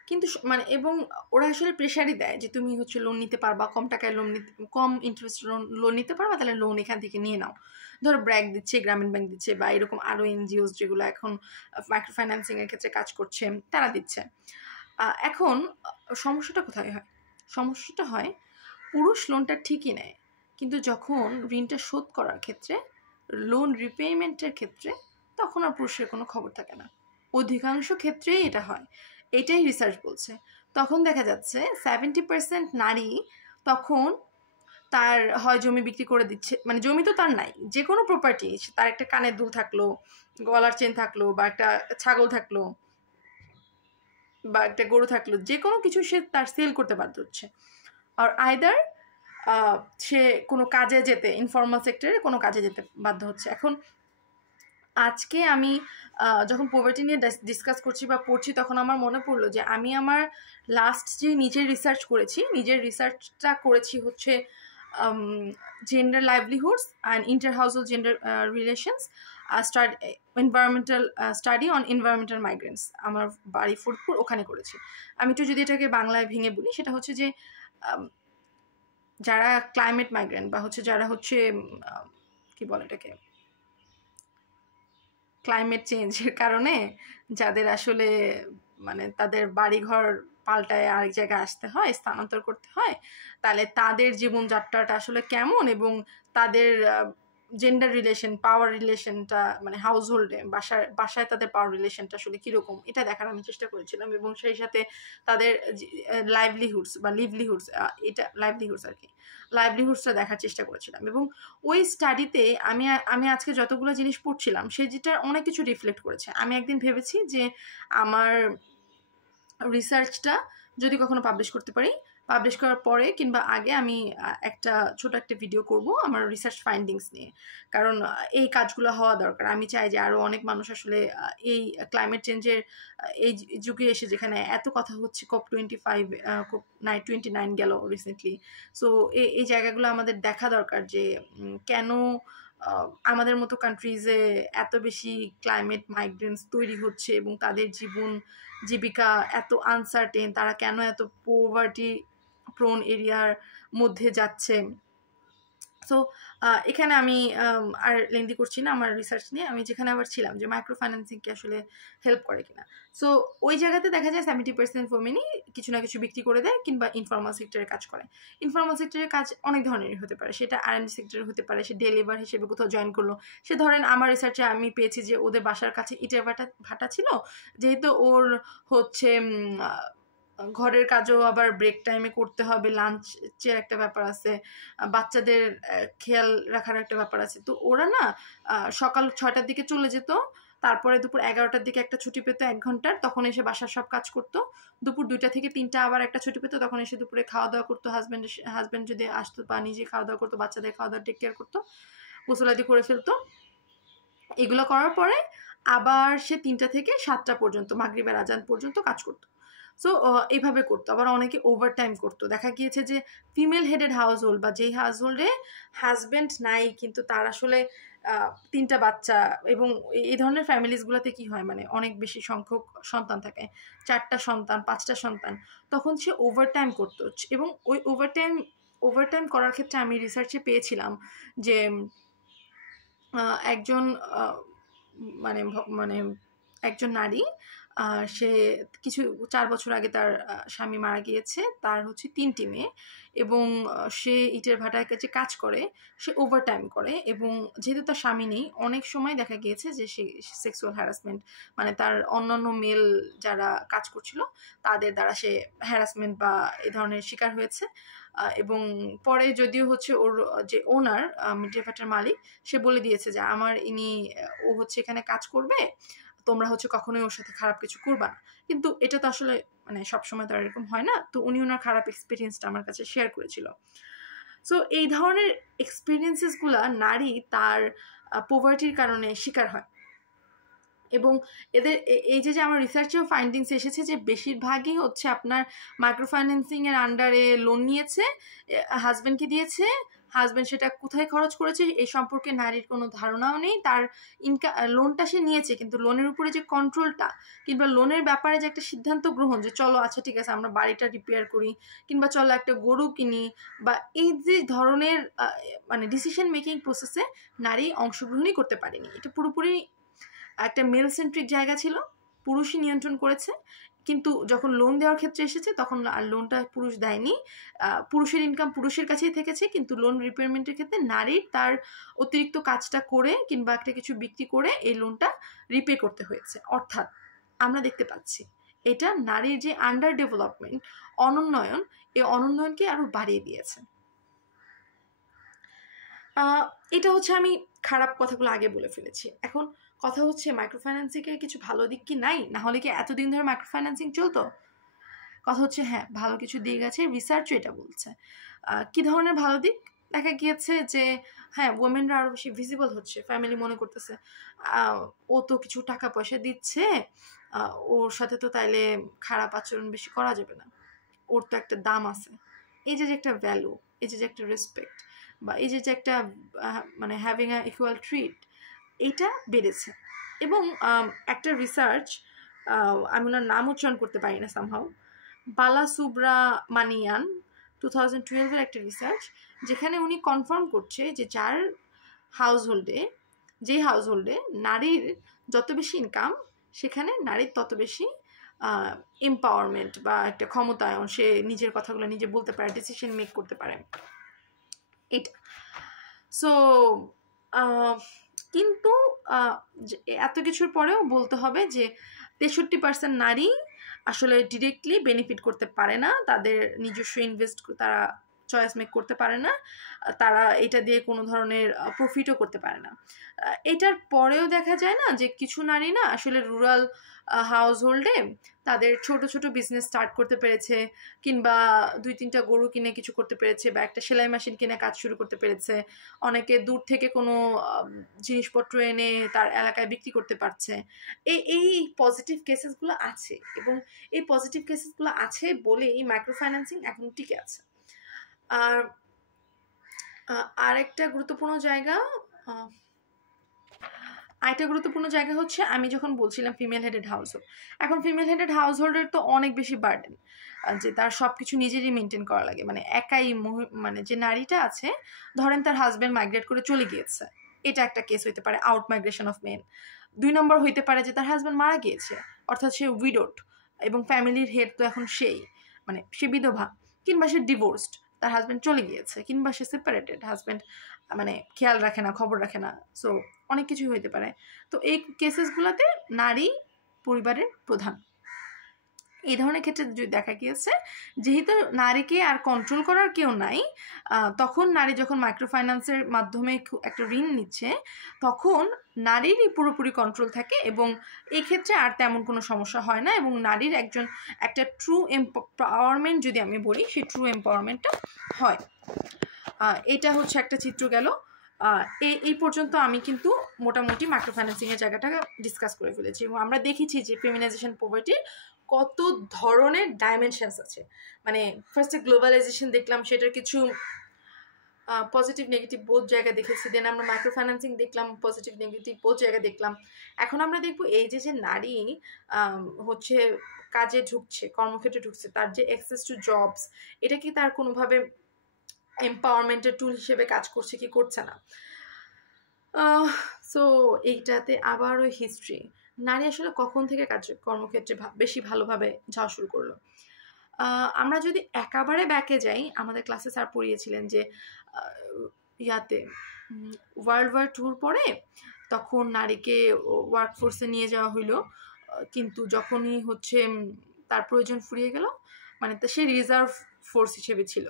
কিন্তু মানে এবং ওরা আসলে প্রেশারই দেয় যে তুমি হচ্ছে লোন নিতে পারবা, কম টাকায় লোন নিতে, কম ইন্টারেস্ট লোন নিতে পারবা, তাহলে লোন এখান থেকে নিয়ে নাও। ধরো ব্র্যাক দিচ্ছে, গ্রামীণ ব্যাংক দিচ্ছে, বা এরকম আরও এনজিওস যেগুলো এখন মাইক্রো ফাইন্যান্সিংয়ের ক্ষেত্রে কাজ করছে তারা দিচ্ছে। এখন সমস্যাটা কোথায় হয়? সমস্যাটা হয় পুরুষ লোনটা ঠিকই নেয়, কিন্তু যখন ঋণটা শোধ করার ক্ষেত্রে, লোন রিপেমেন্টের ক্ষেত্রে, তখন আর পুরুষের কোনো খবর থাকে না। অধিকাংশ ক্ষেত্রেই এটা হয়, এটাই রিসার্চ বলছে। তখন দেখা যাচ্ছে 70% নারী তখন তার হয় জমি বিক্রি করে দিচ্ছে, মানে জমি তো তার নাই, যে কোনো প্রপার্টি, তার একটা কানের দুল থাকলো, গলার চেন থাকলো, বা একটা ছাগল থাকলো, বা একটা গরু থাকলো, যে কোনো কিছু সে তার সেল করতে বাধ্য হচ্ছে। আর আইদার সে কোনো কাজে যেতে, ইনফর্মাল সেক্টরে কোনো কাজে যেতে বাধ্য হচ্ছে। এখন আজকে আমি যখন পভার্টি নিয়ে ডিসকাস করছি বা পড়ছি, তখন আমার মনে পড়লো যে আমি আমার লাস্ট যে নিজের রিসার্চটা করেছি হচ্ছে gender livelihoods and inter household gender relations environmental study on environmental migrants. আমার বাড়ি ফরিদপুর, ওখানে করেছি। আমি একটু যদি এটাকে বাংলায় ভেঙে বলি, সেটা হচ্ছে যে যারা ক্লাইমেট মাইগ্রেন্ট বা হচ্ছে যারা হচ্ছে কি বলে এটাকে, ক্লাইমেট চেঞ্জের কারণে যাদের আসলে মানে তাদের বাড়িঘর পাল্টায় আরেক জায়গায় আসতে হয়, স্থানান্তর করতে হয়, তাহলে তাদের জীবনযাত্রাটা আসলে কেমন, এবং তাদের জেন্ডার রিলেশন, পাওয়ার রিলেশনটা, মানে হাউস হোল্ডে, বাসায় তাদের পাওয়ার রিলেশনটা আসলে কীরকম, এটা দেখার আমি চেষ্টা করেছিলাম। এবং সেই সাথে তাদের লাইভলিহুডস বা এটা লাইভলিহুডস আর কি, লাইভলিহুডসটা দেখার চেষ্টা করেছিলাম। এবং ওই স্টাডিতে আমি আজকে যতগুলো জিনিস পড়ছিলাম যেটার অনেক কিছু রিফ্লেক্ট করেছে। আমি একদিন ভেবেছি যে আমার রিসার্চটা যদি কখনো পাবলিশ করতে পারি, পাবলিশ করার পরে কিংবা আগে আমি ছোট একটা ভিডিও করব আমার রিসার্চ ফাইন্ডিংস নিয়ে, কারণ এই কাজগুলো হওয়া দরকার। আমি চাই যে আরও অনেক মানুষ আসলে এই ক্লাইমেট চেঞ্জের এই যুগে এসে, যেখানে এত কথা হচ্ছে, COP25 29 গেল রিসেন্টলি, সো এই জায়গাগুলো আমাদের দেখা দরকার যে কেন আমাদের মতো কান্ট্রিজে এত বেশি ক্লাইমেট মাইগ্রেন্টস তৈরি হচ্ছে এবং তাদের জীবিকা এত আনসার্টেন, তারা কেন এত পোভার্টি প্রোন এরিয়ার মধ্যে যাচ্ছে। সো এখানে আমি আর লেন্দি করছি না আমার রিসার্চ নিয়ে। আমি যেখানে আবার ছিলাম যে মাইক্রো ফাইন্যান্সিংকে আসলে হেল্প করে কিনা। সো ওই জায়গাতে দেখা যায় 70% ওমেনই কিছু না কিছু বিক্রি করে দেয় কিংবা ইনফর্মাল সেক্টরে কাজ করে। ইনফর্মাল সেক্টরের কাজ অনেক ধরনেরই হতে পারে, সেটা R&D সেক্টরে হতে পারে, সে ডে লেবার হিসেবে কোথাও জয়েন করলো। সে ধরেন আমার রিসার্চে আমি পেয়েছি যে ওদের বাসার কাছে ইটের ভাটা ছিল, যেহেতু ওর হচ্ছে ঘরের কাজও আবার ব্রেক টাইমে করতে হবে, লাঞ্চের একটা ব্যাপার আছে, বাচ্চাদের খেয়াল রাখার একটা ব্যাপার আছে। তো ওরা না সকাল 6টার দিকে চলে যেত, তারপরে দুপুর 11টার দিকে একটা ছুটি পেতো 1 ঘন্টার, তখন এসে বাসার সব কাজ করতো। দুপুর 2টা থেকে 3টা আবার একটা ছুটি পেতো, তখন এসে দুপুরে খাওয়া দাওয়া করতো, হাজব্যান্ড যদি আসতো বা নিজে খাওয়া দাওয়া করতো, বাচ্চাদের খাওয়া দাওয়া টেক কেয়ার করতো, গোসলাদি করে ফেলতো। এগুলো করার পরে আবার সে 3টা থেকে 7টা পর্যন্ত মাগরিবের আজান পর্যন্ত কাজ করতো। সো এইভাবে করতো। আবার অনেকে ওভারটাইম করতো। দেখা গিয়েছে যে ফিমেল হেডেড হাউস হোল্ড বা যেই হাউস হোল্ডে হাজব্যান্ড নাই কিন্তু তার আসলে 3টা বাচ্চা, এবং এই ধরনের ফ্যামিলিজগুলোতে কি হয় মানে অনেক বেশি সংখ্যক সন্তান থাকে, 4টা সন্তান 5টা সন্তান, তখন সে ওভারটাইম করতো। এবং ওই ওভারটাইম করার ক্ষেত্রে আমি রিসার্চে পেয়েছিলাম যে একজন মানে মানে একজন নারী, সে কিছু 4 বছর আগে তার স্বামী মারা গিয়েছে, তার হচ্ছে 3টি মেয়ে, এবং সে ইটের ভাটায় কাছে কাজ করে, সে ওভারটাইম করে, এবং যেহেতু তার স্বামী নেই অনেক সময় দেখা গিয়েছে যে সে সেক্সুয়াল হ্যারাসমেন্ট, মানে তার অন্যান্য মেল যারা কাজ করছিল তাদের দ্বারা সে হ্যারাসমেন্ট বা এ ধরনের শিকার হয়েছে। এবং পরে যদিও হচ্ছে ওর যে ওনার মিডিয়া ভাটার মালিক, সে বলে দিয়েছে যে ও হচ্ছে এখানে কাজ করবে, তোমরা হচ্ছে কখনোই ওর সাথে খারাপ কিছু করবা না। কিন্তু এটা তো আসলে মানে সবসময় তো এরকম হয় না। তো উনি ওনার খারাপ এক্সপিরিয়েন্সটা আমার কাছে শেয়ার করেছিল। সো এই ধরনের এক্সপিরিয়েন্সেসগুলো নারী তার পোভার্টির কারণে শিকার হয়। এবং এদের এই যে আমার রিসার্চেও ফাইন্ডিংস এসেছে যে বেশিরভাগই হচ্ছে আপনার মাইক্রো ফাইন্যান্সিংয়ের আন্ডারে লোন নিয়েছে, হাজব্যান্ডকে দিয়েছে, হাজব্যান্ড সেটা কোথায় খরচ করেছে এই সম্পর্কে নারীর কোনো ধারণাও নেই। তার লোনটা সে নিয়েছে, কিন্তু লোনের উপরে যে কন্ট্রোলটা কিংবা লোনের ব্যাপারে যে একটা সিদ্ধান্ত গ্রহণ, যে চলো আচ্ছা ঠিক আছে আমরা বাড়িটা রিপেয়ার করি, কিংবা চলো একটা গরু কিনি, বা এই যে ধরনের মানে ডিসিশন মেকিং প্রসেসে নারী অংশগ্রহণই করতে পারেনি। এটা পুরোপুরি একটা মেল সেন্ট্রিক জায়গা ছিল, পুরুষই নিয়ন্ত্রণ করেছে। কিন্তু যখন লোন দেওয়ার ক্ষেত্রে এসেছে তখন আর লোনটা পুরুষ দেয়নি, পুরুষের ইনকাম পুরুষের কাছেই থেকেছে, কিন্তু লোন রিপেয়ারমেন্টের ক্ষেত্রে নারীর তার অতিরিক্ত কাজটা করে কিংবা একটা কিছু বিক্রি করে এই লোনটা রিপে করতে হয়েছে। অর্থাৎ আমরা দেখতে পাচ্ছি এটা নারীর যে আন্ডার ডেভেলপমেন্ট, অনুন্নয়ন, এই অনুন্নয়নকে আরো বাড়িয়ে দিয়েছে। এটা হচ্ছে আমি খারাপ কথাগুলো আগে বলে ফেলেছি। এখন কথা হচ্ছে মাইক্রো ফাইন্যান্সিংয়ের কিছু ভালো দিক কি নাই? না হলে কি এতদিন ধরে মাইক্রো ফাইন্যান্সিং চলতো? কথা হচ্ছে হ্যাঁ, ভালো কিছু দিক আছে, রিসার্চও এটা বলছে। কি ধরনের ভালো দিক? দেখা গিয়েছে যে হ্যাঁ, ওমেনরা আরও বেশি ভিজিবল হচ্ছে। ফ্যামিলি মনে করতেছে ও তো কিছু টাকা পয়সা দিচ্ছে, ওর সাথে তো তাইলে খারাপ আচরণ বেশি করা যাবে না, ওর তো একটা দাম আছে। এই যে একটা ভ্যালু, এই যে একটা রেসপেক্ট, বা এই যে একটা মানে হ্যাভিং আ ইকুয়াল ট্রিট, এটা বেড়েছে। এবং একটা রিসার্চ, আমি ওনার নাম উচ্চারণ করতে পারি না সামহাউ, বালাসুব্রামানিয়ান 2012-এর একটা রিসার্চ, যেখানে উনি কনফার্ম করছে যে যে হাউসহোল্ডে নারীর যত বেশি ইনকাম, সেখানে নারীর তত বেশি এম্পাওয়ারমেন্ট বা একটা ক্ষমতায়ন, সে নিজের কথাগুলো নিজে বলতে পারে, ডিসিশন মেক করতে পারে এটা। সো কিন্তু এত কিছুর পরেও বলতে হবে যে 63% নারী আসলে ডিরেক্টলি বেনিফিট করতে পারে না, তাদের নিজস্ব ইনভেস্ট তারা চয়েস মেক করতে পারে না, তারা এটা দিয়ে কোনো ধরনের প্রফিটও করতে পারে না। এটার পরেও দেখা যায় না যে কিছু নারী না আসলে রুরাল হাউসহোল্ডে তাদের ছোট ছোট বিজনেস স্টার্ট করতে পেরেছে, কিংবা 2-3টা গরু কিনে কিছু করতে পেরেছে, বা একটা সেলাই মেশিন কিনে কাজ শুরু করতে পেরেছে। অনেকে দূর থেকে কোনো জিনিসপত্র এনে তার এলাকায় বিক্রি করতে পারছে। এই পজিটিভ কেসেসগুলো আছে, এবং এই পজিটিভ কেসেসগুলো আছে বলেই মাইক্রো ফাইন্যান্সিং এখন টিকে আছে। আর একটা গুরুত্বপূর্ণ জায়গা হচ্ছে, আমি যখন বলছিলাম ফিমেল হেডেড হাউসহোল্ড, এখন ফিমেল হেডেড হাউসহোল্ডের তো অনেক বেশি বার্ডেন, যে তার সব কিছু নিজেরই মেনটেন করা লাগে। মানে একাই মানে যে নারীটা আছে, ধরেন তার হাজব্যান্ড মাইগ্রেট করে চলে গিয়েছে, এটা একটা কেস হইতে পারে, আউট মাইগ্রেশন অফ মেন। 2 নম্বর হইতে পারে যে তার হাজব্যান্ড মারা গিয়েছে, অর্থাৎ সে উইডোড, এবং ফ্যামিলির হেড তো এখন মানে সে বিধবা, কিংবা সে ডিভোর্সড, তার হাজব্যান্ড চলে গিয়েছে, কিংবা সে সেপারেটেড, হাজব্যান্ড মানে খেয়াল রাখে না, খবর রাখে না। সো অনেক কিছুই হইতে পারে। তো এই কেসেসগুলোতে নারী পরিবারের প্রধান। এই ধরনের ক্ষেত্রে যদি দেখা গিয়েছে যেহেতু নারীকে আর কন্ট্রোল করার কেউ নাই, তখন নারী যখন মাইক্রো ফাইন্যান্সের মাধ্যমে একটা ঋণ নিচ্ছে, তখন নারীরই পুরোপুরি কন্ট্রোল থাকে, এবং এই ক্ষেত্রে আর তেমন কোনো সমস্যা হয় না, এবং নারীর একটা ট্রু এম্পাওয়ারমেন্ট যদি আমি বলি, সেই ট্রু এম্পাওয়ারমেন্টটা হয়। এটা হচ্ছে একটা চিত্র গেল এই পর্যন্ত আমি কিন্তু মোটামুটি মাইক্রো ফাইন্যান্সিংয়ের জায়গাটা ডিসকাস করে ফেলেছি এবং আমরা দেখেছি যে ফেমিনাইজেশন পভার্টির কত ধরনের ডাইমেনশনস আছে। মানে ফার্স্টে গ্লোবালাইজেশন দেখলাম, সেটার কিছু পজিটিভ নেগেটিভ বোথ জায়গা দেখেছি। দেন আমরা মাইক্রো ফাইন্যান্সিং দেখলাম, পজিটিভ নেগেটিভ বোথ জায়গা দেখলাম। এখন আমরা দেখবো এই যে নারী হচ্ছে কাজে ঢুকছে, কর্মক্ষেত্রে ঢুকছে, তার যে অ্যাক্সেস টু জবস, এটা কি তার কোনোভাবে এম্পাওয়ারমেন্টের টুল হিসেবে কাজ করছে কি করছে না। সো এইটাতে আবার ওই হিস্ট্রি, নারী আসলে কখন থেকে কর্মক্ষেত্রে বেশি ভালোভাবে যাওয়া শুরু করলো। আমরা যদি একেবারে ব্যাকে যাই, আমাদের ক্লাসে স্যার পড়িয়েছিলেন যে ইয়াতে ওয়ার্ল্ড ওয়ার 2 পরে তখন নারীকে ওয়ার্কফোর্সে নিয়ে যাওয়া হইলো, কিন্তু যখনই হচ্ছে তার প্রয়োজন ফুরিয়ে গেল, মানে সে রিজার্ভ ফোর্স হিসেবে ছিল,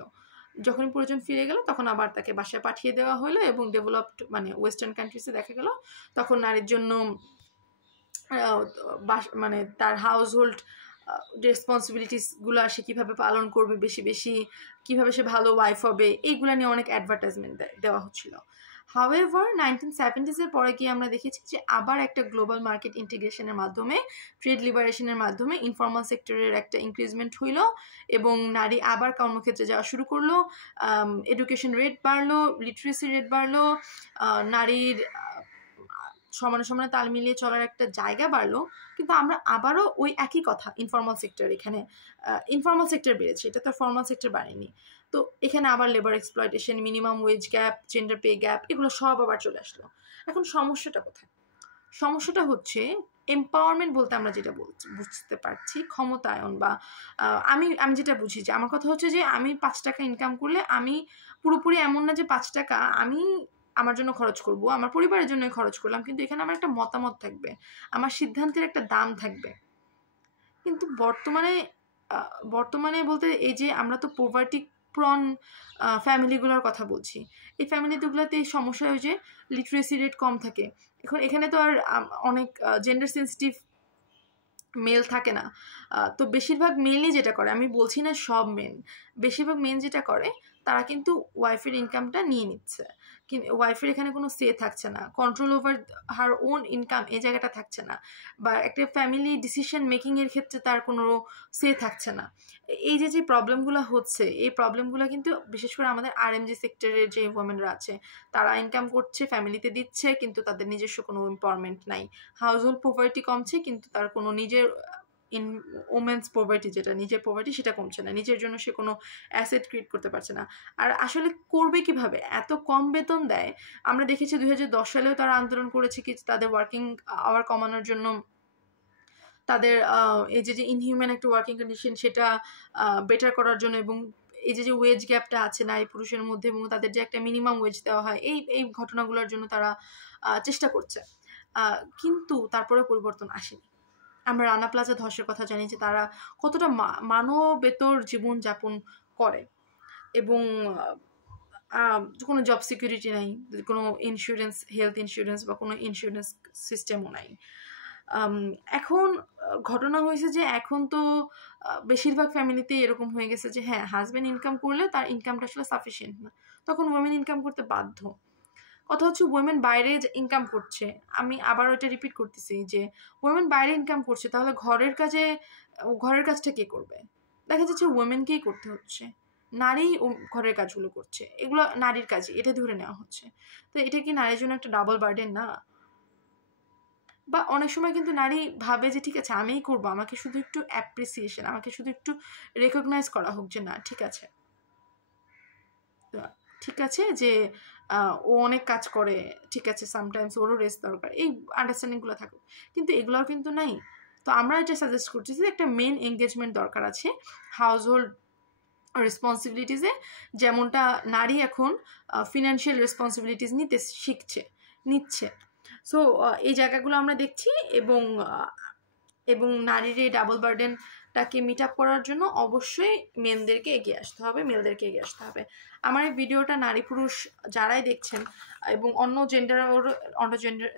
যখনই প্রয়োজন ফিরে গেল তখন আবার তাকে বাসায় পাঠিয়ে দেওয়া হলো এবং ডেভেলপড মানে ওয়েস্টার্ন কান্ট্রিজে দেখা গেল তখন নারীর জন্য মানে তার হাউস হোল্ড রেসপন্সিবিলিটিসগুলো সে কীভাবে পালন করবে, বেশি বেশি কীভাবে সে ভালো ওয়াইফ হবে, এইগুলো নিয়ে অনেক অ্যাডভার্টাইজমেন্ট দেওয়া হচ্ছিল। হাউএভার 1970s পরে গিয়ে আমরা দেখেছি যে আবার একটা গ্লোবাল মার্কেট ইন্টিগ্রেশনের মাধ্যমে, ট্রেড লিবারেশনের মাধ্যমে ইনফর্মাল সেক্টরের একটা ইনক্রিজমেন্ট হইল এবং নারী আবার কর্মক্ষেত্রে যাওয়া শুরু করলো, এডুকেশন রেট বাড়লো, লিটারেসি রেট বাড়লো, নারীর সমানে সমানে তাল মিলিয়ে চলার একটা জায়গা বাড়লো। কিন্তু আমরা আবারও ওই একই কথা, ইনফর্মাল সেক্টর, এখানে ইনফর্মাল সেক্টর বেড়েছে, এটা তো ফর্মাল সেক্টর বাড়েনি। তো এখানে আবার labour exploitation, minimum wedge gap, gender pay gap, এগুলো সব আবার চলে আসলো। এখন সমস্যাটা কোথায়? সমস্যাটা হচ্ছে এম্পাওয়ারমেন্ট বলতে আমরা যেটা বুঝতে পারছি ক্ষমতায়ন, বা আমি যেটা বুঝি যে আমার কথা হচ্ছে যে আমি 5 টাকা ইনকাম করলে আমি পুরোপুরি এমন না যে 5 টাকা আমি আমার জন্য খরচ করব, আমার পরিবারের জন্যই খরচ করলাম, কিন্তু এখানে আমার একটা মতামত থাকবে, আমার সিদ্ধান্তের একটা দাম থাকবে। কিন্তু বর্তমানে বলতে এই যে আমরা তো পোভার্টি প্রন ফ্যামিলিগুলোর কথা বলছি, এই ফ্যামিলিগুলোতে এই সমস্যা হয় যে লিটারেসি রেট কম থাকে। এখানে তো আর অনেক জেন্ডার সেন্সিটিভ মেল থাকে না, তো বেশিরভাগ মেলই যেটা করে, আমি বলছি না সব মেন, বেশিরভাগ মেন যেটা করে তারা কিন্তু ওয়াইফের ইনকামটা নিয়ে নিচ্ছে, কিন্তু ওয়াইফের এখানে কোনো সে থাকছে না, control over her own income এই জায়গাটা থাকছে না, বা একটা ফ্যামিলি ডিসিশন মেকিংয়ের ক্ষেত্রে তার কোনো সে থাকছে না। এই যে প্রবলেমগুলো হচ্ছে, এই প্রবলেমগুলো কিন্তু বিশেষ করে আমাদের আরএমজি সেক্টরের যে ওমেনরা আছে তারা ইনকাম করছে, ফ্যামিলিতে দিচ্ছে, কিন্তু তাদের নিজস্ব কোনো এম্পাওয়ারমেন্ট নাই। হাউস হোল্ড পভার্টি কমছে, কিন্তু তার কোনো নিজের ওমেন্স পভার্টি, যেটা নিজের পভার্টি, সেটা কমছে না, নিজের জন্য সে কোনো অ্যাসেট ক্রিয়েট করতে পারছে না। আর আসলে করবে কিভাবে? এত কম বেতন দেয়। আমরা দেখেছি 2010 সালেও তারা আন্দোলন করেছে কি তাদের ওয়ার্কিং আওয়ার কমানোর জন্য, তাদের এই যে ইনহিউম্যান একটা ওয়ার্কিং কন্ডিশন সেটা বেটার করার জন্য, এবং এই যে ওয়েজ গ্যাপটা আছে নারী পুরুষের মধ্যে, এবং তাদের যে একটা মিনিমাম ওয়েজ দেওয়া হয়, এই ঘটনাগুলোর জন্য তারা চেষ্টা করছে, কিন্তু তারপরে পরিবর্তন আসেনি। আমরা রানা প্লাজা ধসের কথা জানি যে তারা কতটা মানবেতর জীবনযাপন করে, এবং কোনো জব সিকিউরিটি নাই, কোনো ইন্স্যুরেন্স, হেলথ ইন্স্যুরেন্স বা কোনো ইন্স্যুরেন্স সিস্টেমও নাই। এখন ঘটনা হয়েছে যে এখন তো বেশিরভাগ ফ্যামিলিতেই এরকম হয়ে গেছে যে হ্যাঁ, হাজব্যান্ড ইনকাম করলে তার ইনকামটা আসলে সাফিসিয়েন্ট না, তখন ওমেন ইনকাম করতে বাধ্য। কথা হচ্ছে ওমেন বাইরে ইনকাম করছে, আমি আবার ওইটা রিপিট করতেছি যে ওমেন বাইরে ইনকাম করছে, তাহলে ঘরের কাজটা কে করবে? দেখা যাচ্ছে ওমেনকেই করতে হচ্ছে, নারী ঘরের কাজগুলো করছে, এগুলো নারীর কাজই, এটা ধরে নেওয়া হচ্ছে। তো এটা কি নারীর জন্য একটা ডাবল বার্ডেন না? বা অনেক সময় কিন্তু নারী ভাবে যে ঠিক আছে আমিই করবো, আমাকে শুধু একটু অ্যাপ্রিসিয়েশন, আমাকে শুধু একটু রেকগনাইজ করা হোক যে না ঠিক আছে, ঠিক আছে যে ও অনেক কাজ করে, ঠিক আছে সামটাইমস ওরও রেস্ট দরকার, এই আন্ডারস্ট্যান্ডিংগুলো থাকুক, কিন্তু এগুলোও কিন্তু নাই। তো আমরা এটা সাজেস্ট করছি যে একটা মেন এঙ্গেজমেন্ট দরকার আছে হাউস হোল্ড রেসপন্সিবিলিটিসে, যেমনটা নারী এখন ফিনান্সিয়াল রেসপন্সিবিলিটিস নিচ্ছে। সো এই জায়গাগুলো আমরা দেখছি, এবং নারীর এই ডাবল বার্ডেনটাকে মিট আপ করার জন্য অবশ্যই মেয়েদেরকে এগিয়ে আসতে হবে, মেয়েদেরকে এগিয়ে আসতে হবে। আমার এই ভিডিওটা নারী পুরুষ যারাই দেখছেন, এবং অন্য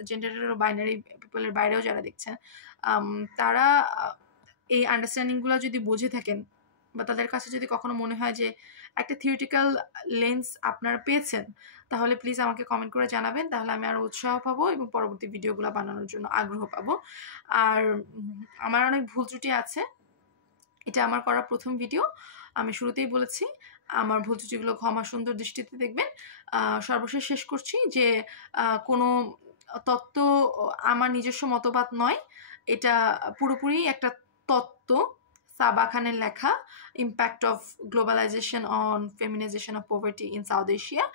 জেন্ডারের বাইনারি পিপলের বাইরেও যারা দেখছেন, তারা এই আন্ডারস্ট্যান্ডিংগুলো যদি বুঝে থাকেন, বা তাদের কাছে যদি কখনো মনে হয় যে একটা থিওরিটিক্যাল লেন্স আপনারা পেয়েছেন, তাহলে প্লিজ আমাকে কমেন্ট করে জানাবেন, তাহলে আমি আরও উৎসাহ পাবো এবং পরবর্তী ভিডিওগুলো বানানোর জন্য আগ্রহ পাবো। আর আমার অনেক ভুল ত্রুটি আছে, এটা আমার করা প্রথম ভিডিও, আমি শুরুতেই বলেছি আমার ভুল ত্রুটিগুলো ক্ষমা সুন্দর দৃষ্টিতে দেখবেন। সর্বশেষ শেষ করছি যে কোনো তত্ত্ব আমার নিজস্ব মতবাদ নয়, এটা পুরোপুরি একটা তত্ত্ব, সাবা খানের লেখা, impact of globalization on feminization of poverty in South Asia.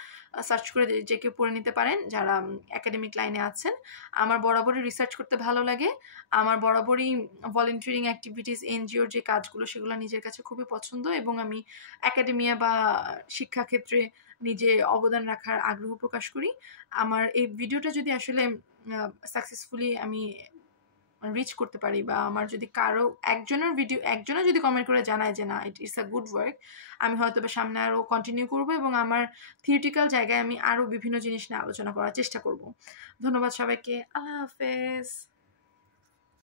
Search করে যে কেউ পড়ে নিতে পারেন যারা একাডেমিক লাইনে আছেন। আমার বরাবরই রিসার্চ করতে ভালো লাগে, আমার বরাবরই ভলেন্টিয়ারিং অ্যাক্টিভিটিস, এনজিওর যে কাজগুলো সেগুলো নিজের কাছে খুবই পছন্দ, এবং আমি একাডেমিয়া বা শিক্ষাক্ষেত্রে নিজে অবদান রাখার আগ্রহ প্রকাশ করি। আমার এই ভিডিওটা যদি আসলে সাকসেসফুলি আমি রিচ করতে পারি, বা আমার যদি কারো একজনের যদি কমেন্ট করে জানায় যে না ইটস আ গুড ওয়ার্ক, আমি হয়তো বা সামনে আরও কন্টিনিউ করবো এবং আমার থিওরিটিক্যাল জায়গায় আমি আরও বিভিন্ন জিনিস নিয়ে আলোচনা করার চেষ্টা করব। ধন্যবাদ সবাইকে, আল্লাহ হাফেজ।